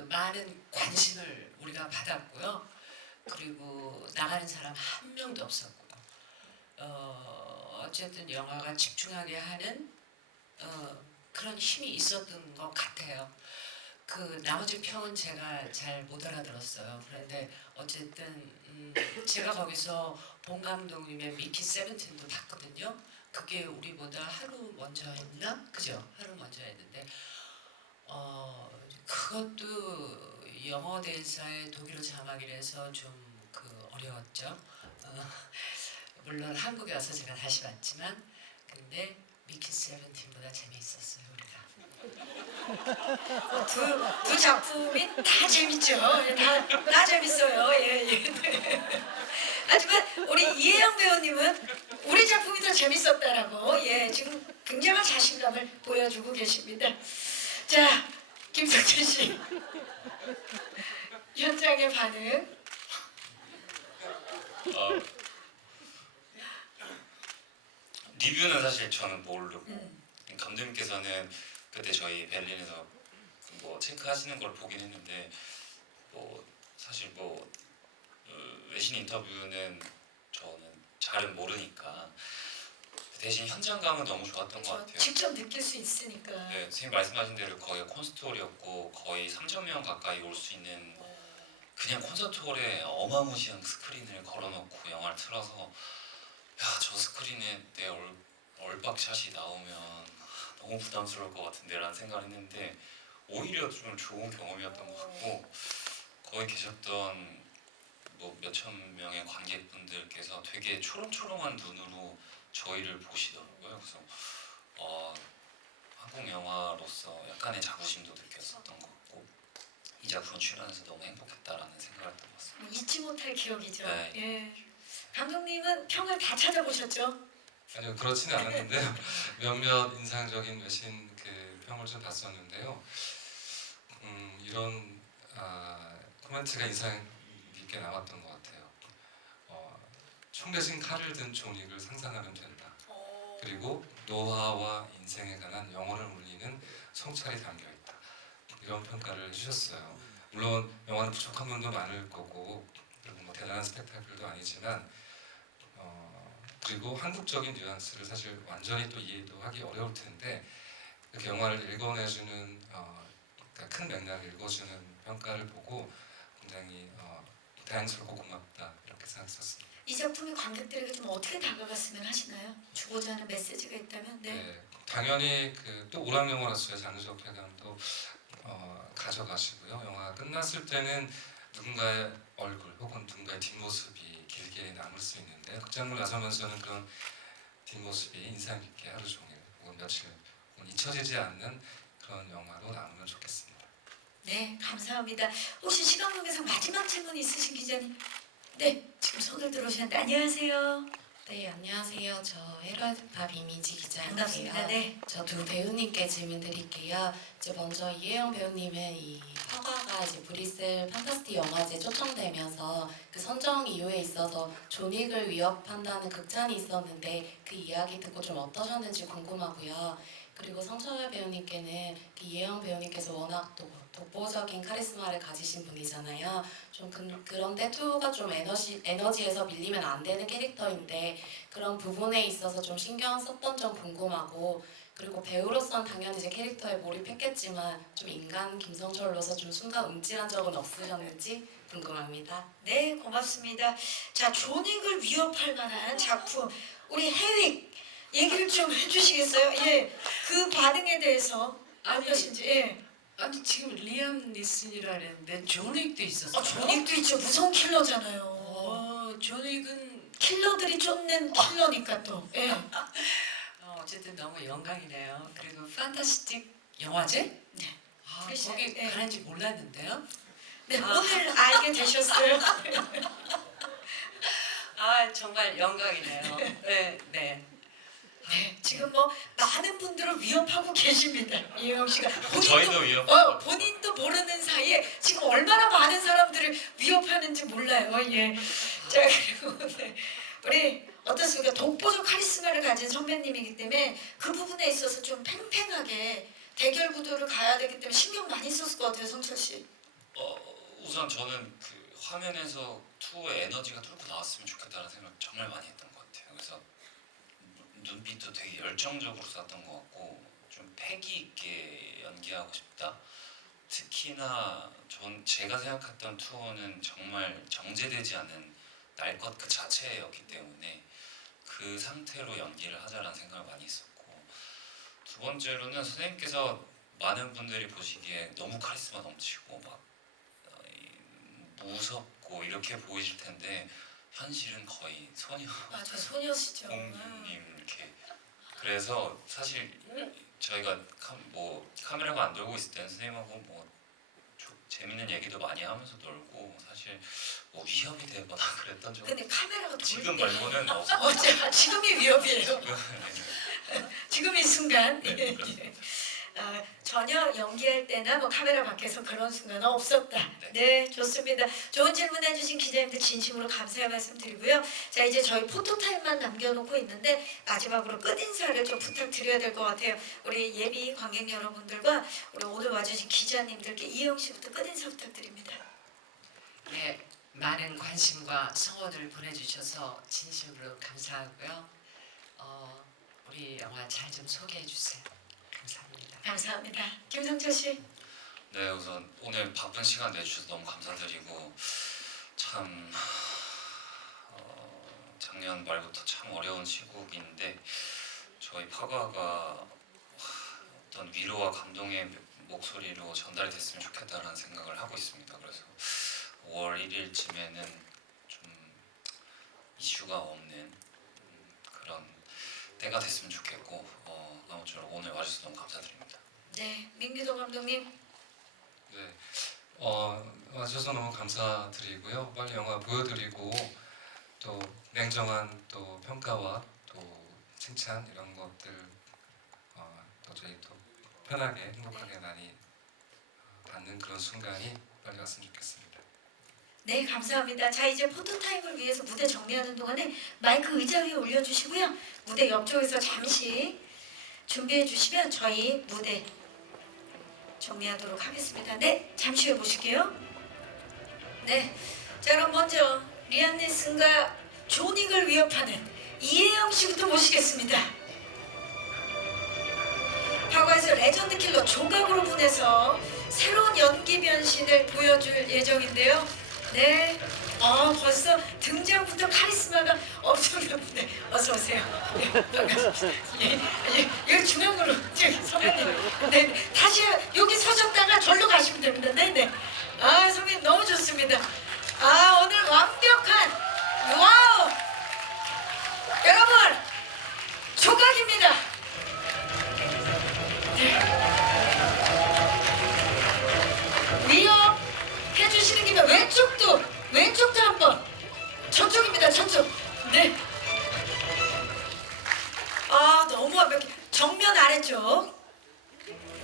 많은 관심을 우리가 받았고요. 그리고 나가는 사람 한 명도 없었고요. 어쨌든 영화가 집중하게 하는 그런 힘이 있었던 것 같아요. 그 나머지 평은 제가 잘 못 알아들었어요. 그런데 어쨌든 제가 거기서 본 감독님의 미키 세븐틴도 봤거든요. 그게 우리보다 하루 먼저 했나? 그죠? 하루 먼저 했는데 그것도 영어 대사의 독일어 자막이라서 좀 어려웠죠. 물론 한국에 와서 제가 다시 봤지만 근데 미키 세븐틴보다 재미있었어요 우리가. 두 작품이 다 재밌죠. 예, 다 재밌어요. 예, 예. 네. 하지만 우리 이혜영 배우님은 우리 작품이 더 재밌었다라고 예, 지금 굉장한 자신감을 보여주고 계십니다. 자, 김석진 씨. 현장의 반응. 리뷰는 사실 저는 모르고 음. 감독님께서는 그때 저희 베를린에서 뭐 체크하시는 걸 보긴 했는데 뭐 사실 뭐 외신 인터뷰는 저는 잘은 모르니까 대신 현장감은 너무 좋았던 것 같아요. 직접 느낄 수 있으니까. 네, 선생님 말씀하신 대로 거기가 콘서트홀이었고 거의 3,000명 가까이 올 수 있는 그냥 콘서트홀에 어마무시한 스크린을 걸어놓고 영화를 틀어서 야, 저 스크린에 내 얼박샷이 나오면 너무 부담스러울 것 같은데라는 생각을 했는데 오히려 좀 좋은 경험이었던 것 같고 거기 계셨던 뭐 몇천 명의 관객분들께서 되게 초롱초롱한 눈으로 저희를 보시더라고요. 그래서 한국 영화로서 약간의 자부심도 느꼈었던 것 같고 이 작품 출연해서 너무 행복했다라는 생각을 했던 것 같습니다. 잊지 못할 기억이죠. 네. 예. 감독님은 평을 다 찾아보셨죠? 아니요, 그렇지는 않았는데요. 몇몇 인상적인 외신 그 평을 좀 봤었는데요. 이런 코멘트가 인상 깊게 남았던 것 같아요. 총 대신 칼을 든 존윅을 상상하면 된다. 그리고 노화와 인생에 관한 영혼을 울리는 성찰이 담겨있다. 이런 평가를 해주셨어요. 물론 영화는 부족한 부분도 많을 거고 그리고 뭐 대단한 스펙타클도 아니지만 그리고 한국적인 뉘앙스를 사실 완전히 또 이해도 하기 어려울 텐데 이렇게 영화를 읽어내주는 그러니까 큰 맥락을 읽어주는 평가를 보고 굉장히 다양스럽고 고맙다 이렇게 생각했었습니다. 이 작품이 관객들에게 좀 어떻게 다가갔으면 하시나요? 주고자 하는 메시지가 있다면? 네. 네, 당연히 또 오락 영화로서의 장르적 쾌감도 가져가시고요. 영화가 끝났을 때는 누군가의 얼굴 혹은 누군가의 뒷모습이 길게 남을 수 있는데 극장을 나서면서는 그런 뒷모습이 인상 깊게 하루 종일 혹은 며칠 혹은 잊혀지지 않는 그런 영화로 남으면 좋겠습니다. 네, 감사합니다. 혹시 시간관계상 마지막 질문 있으신 기자님? 네, 지금 손을 들어오셨는데 안녕하세요. 네, 안녕하세요. 저 헤럴드팝 이미지 기자인데요. 반갑습니다. 네. 저 두 배우님께 질문 드릴게요. 이제 먼저 이혜영 배우님은 이 화가가 이제 브뤼셀 판타스틱 영화제에 초청되면서 그 선정 이유에 있어서 존윅을 위협한다는 극찬이 있었는데 그 이야기 듣고 좀 어떠셨는지 궁금하고요. 그리고 성철 배우님께는 이혜영 배우님께서 워낙 또 독보적인 카리스마를 가지신 분이잖아요. 좀 그런데 투가 좀 에너지에서 밀리면 안 되는 캐릭터인데 그런 부분에 있어서 좀 신경 썼던 점 궁금하고 그리고 배우로서는 당연히 이제 캐릭터에 몰입했겠지만 좀 인간 김성철로서 좀 순간 움찔한 적은 없으셨는지 궁금합니다. 네, 고맙습니다. 자, 존윅을 위협할 만한 작품 우리 해윅 얘기를 좀 해주시겠어요? 예, 그 반응에 대해서 어떠신지. 예. 아니 지금 리암 니슨이라는데 존윅도 있었어요. 존윅도 있죠. 무서운 킬러잖아요. 존윅은 킬러들이 쫓는 킬러니까 또. 예. 어쨌든 너무 영광이네요. 그리고 판타스틱 영화제? 네. 거기 네. 가는지 몰랐는데요. 네, 오늘 알게 되셨어요. 정말 영광이네요. 네, 네. 네, 지금 뭐 많은 분들을 위협하고 계십니다. 이혜영 씨가 저희도 위협하고 본인도 모르는 사이에 지금 얼마나 많은 사람들을 위협하는지 몰라요. 예. 자, 그리고 네. 우리 어떻습니까? 독보적 카리스마를 가진 선배님이기 때문에 그 부분에 있어서 좀 팽팽하게 대결 구도를 가야 되기 때문에 신경 많이 썼을 것 같아요, 성철 씨. 우선 저는 그 화면에서 투의 에너지가 뚫고 나왔으면 좋겠다는 생각을 정말 많이 했던 것 같아요. 그래서 눈빛도 되게 열정적으로 쐈던 것 같고 좀 패기 있게 연기하고 싶다. 특히나 제가 생각했던 투어는 정말 정제되지 않은 날 것 그 자체였기 때문에 그 상태로 연기를 하자라는 생각을 많이 했었고 두 번째로는 선생님께서 많은 분들이 보시기에 너무 카리스마 넘치고 막 무섭고 이렇게 보이실 텐데 현실은 거의 소녀 맞아, 소녀시죠. 공주님 이렇게 그래서 사실 저희가 카메라가 안 돌고 있을 때는 선생님하고 재밌는 얘기도 많이 하면서 놀고 사실 위험이 되거나 그랬던 적은 근데 카메라가 돌 지금 때 말고는 없어요. 지금이 위협이에요. 지금 이 순간. 네, 예, 그렇습니다. 예. 전혀 연기할 때나 뭐 카메라 밖에서 그런 순간은 없었다. 네. 네, 좋습니다. 좋은 질문 해주신 기자님들 진심으로 감사의 말씀드리고요. 자, 이제 저희 포토타임만 남겨놓고 있는데 마지막으로 끝인사를 좀 부탁드려야 될 것 같아요. 우리 예비 관객 여러분들과 우리 오늘 와주신 기자님들께 이혜영 씨부터 끝인사 부탁드립니다. 네, 많은 관심과 성원을 보내주셔서 진심으로 감사하고요. 우리 영화 잘 좀 소개해 주세요. 감사합니다. 감사합니다. 김성철 씨. 네, 우선 오늘 바쁜 시간 내주셔서 너무 감사드리고 참 작년 말부터 참 어려운 시국인데 저희 파과가 어떤 위로와 감동의 목소리로 전달이 됐으면 좋겠다라는 생각을 하고 있습니다. 그래서 5월 1일쯤에는 좀 이슈가 없는 그런 때가 됐으면 좋겠고 아무쪼록 오늘 와주셔서 너무 감사드립니다. 네, 민규도 감독님. 네, 와주셔서 너무 감사드리고요. 빨리 영화 보여드리고 또 냉정한 또 평가와 또 칭찬 이런 것들 또 저희 또 편하게 행복하게 많이 받는 그런 순간이 빨리 왔으면 좋겠습니다. 네, 감사합니다. 자, 이제 포토타임을 위해서 무대 정리하는 동안에 마이크 의자 위에 올려주시고요. 무대 옆쪽에서 잠시 준비해 주시면 저희 무대 정리하도록 하겠습니다. 네, 잠시 후에 보실게요. 네, 자 그럼 먼저 리암 니슨과 조닉을 위협하는 이혜영 씨부터 모시겠습니다. 과거에서 레전드 킬러 조각으로 분해서 새로운 연기 변신을 보여줄 예정인데요. 네, 벌써 등장부터 카리스마가 엄청납니다. 어서 오세요. 네, 반갑습니다. 여기 중앙으로 선배님. 네, 다시 여기 서셨다가 절로 가시면 됩니다. 네네. 선배님 너무 좋습니다. 오늘 완벽한 와우. 여러분 조각입니다. 위협 해주시는 김에 왼쪽도 한번. 저쪽입니다. 저쪽. 네. 너무 완벽해. 정면 아래쪽.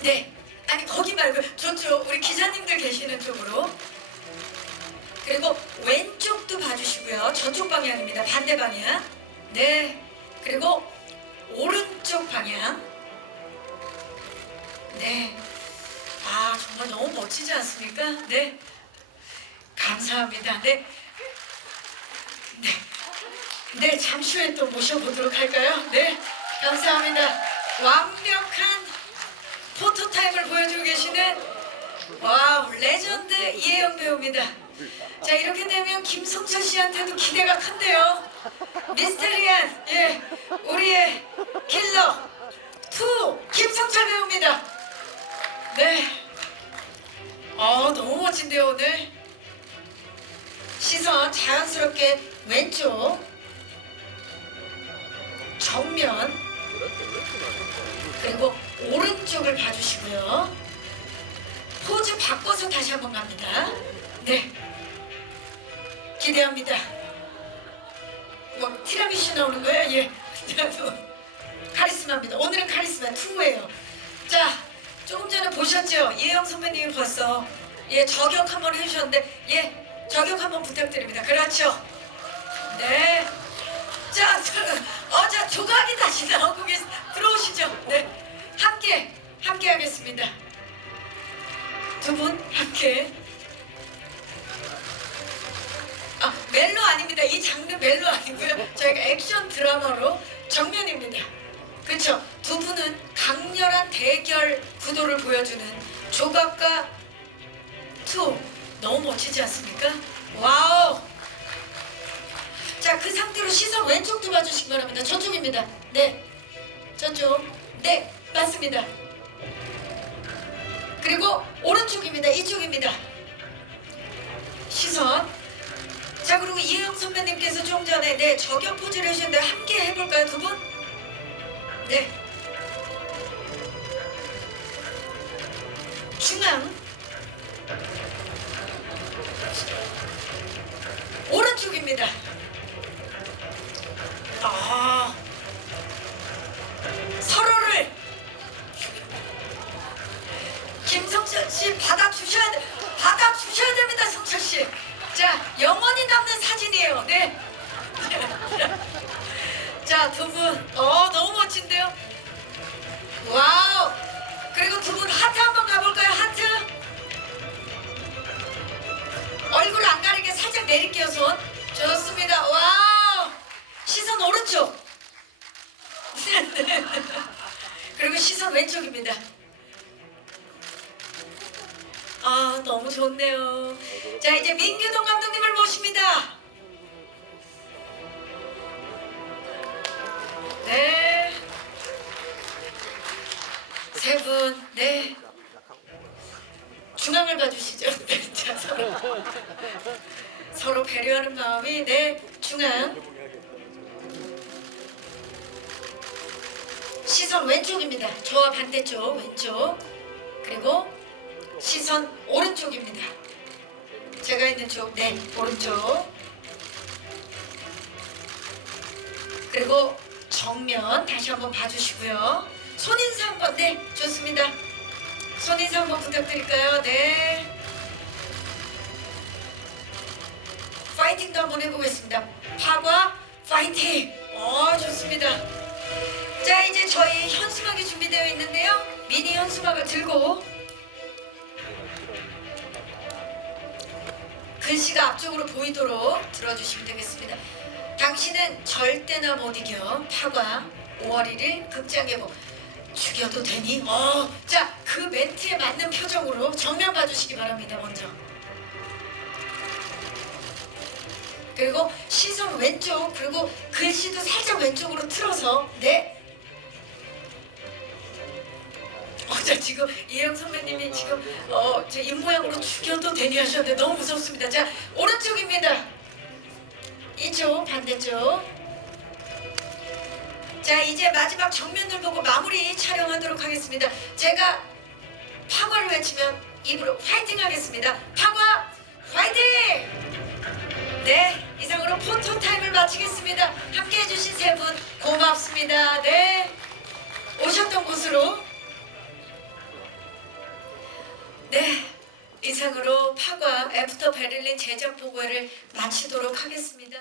네. 아니 거기 말고 저쪽 우리 기자님들 계시는 쪽으로. 그리고 왼쪽도 봐주시고요. 저쪽 방향입니다. 반대 방향. 네. 그리고 오른쪽 방향. 네. 정말 너무 멋지지 않습니까? 네. 감사합니다. 네. 네. 네, 잠시 후에 또 모셔보도록 할까요? 네. 감사합니다. 완벽한 포토타임을 보여주고 계시는 와우, 레전드 이혜영 배우입니다. 자, 이렇게 되면 김성철 씨한테도 기대가 큰데요. 미스테리한, 우리의 킬러 2 김성철 배우입니다. 네. 너무 멋진데요, 오늘. 시선 자연스럽게 왼쪽, 정면, 그리고 오른쪽을 봐주시고요. 포즈 바꿔서 다시 한번 갑니다. 네. 기대합니다. 티라미슈 나오는 거예요? 예. 카리스마입니다. 오늘은 카리스마 2예요. 자, 조금 전에 보셨죠? 이혜영 선배님이 벌써 저격 한번 해주셨는데 저격 한번 부탁드립니다. 그렇죠? 네. 자, 자 조각이 다시 나오고 들어오시죠. 네. 함께 하겠습니다. 두 분 함께. 멜로 아닙니다. 이 장르 멜로 아니고요. 저희가 액션 드라마로 정면입니다. 그렇죠? 두 분은 강렬한 대결 구도를 보여주는 조각과 2 너무 멋지지 않습니까? 와우. 자, 그 상태로 시선 왼쪽도 봐주시기 바랍니다. 저쪽입니다. 네, 저쪽. 네, 맞습니다. 그리고 오른쪽입니다. 이쪽입니다. 시선. 자, 그리고 이혜영 선배님께서 좀 전에 저격 포즈를 해주셨는데 함께 해볼까요, 두 분? 네. 중앙. 오른쪽입니다. 아, 서로를 김성철 씨 받아주셔야 됩니다, 성철 씨. 자, 영원히 남는 사진이에요. 네. 자, 두 분, 너무 멋진데요. 와우. 그리고 두 분 하트 한번 가볼까요? 하트. 얼굴 안 가리게 살짝 내릴게요, 손. 좋습니다. 와우. 시선 오른쪽. 그리고 시선 왼쪽입니다. 아, 너무 좋네요. 자, 이제 민규동 감독님을 모십니다. 네. 세 분, 네. 중앙을 봐주시죠. 자, 서로 배려하는 마음이, 네, 중앙. 시선 왼쪽입니다. 저와 반대쪽 왼쪽. 그리고 시선 오른쪽입니다. 제가 있는 쪽, 네, 오른쪽. 그리고 정면 다시 한번 봐주시고요. 손인사 한번, 네, 좋습니다. 손인사 한번 부탁드릴까요? 네. 파이팅도 한번 해보겠습니다. 파과 파이팅! 좋습니다. 자, 이제 저희 현수막이 준비되어 있는데요. 미니 현수막을 들고 글씨가 앞쪽으로 보이도록 들어주시면 되겠습니다. 당신은 절대나 못 이겨. 파과 5월 1일 극장 개봉. 죽여도 되니? 자, 그 멘트에 맞는 표정으로 정면 봐주시기 바랍니다. 먼저. 그리고 시선 왼쪽, 그리고 글씨도 살짝 왼쪽으로 틀어서, 네. 자, 지금 이혜영 선배님이 지금 제 입모양으로 죽여도 되니 하셨는데 너무 무섭습니다. 자, 오른쪽입니다. 이쪽, 반대쪽. 자, 이제 마지막 정면을 보고 마무리 촬영하도록 하겠습니다. 제가 파과를 외치면 입으로 파이팅 하겠습니다. 파과 파이팅! 네, 이상으로 포토타임을 마치겠습니다. 함께 해주신 세 분 고맙습니다. 네, 오셨던 곳으로. 네, 이상으로 파과 애프터 베를린 제작 보고회를 마치도록 하겠습니다.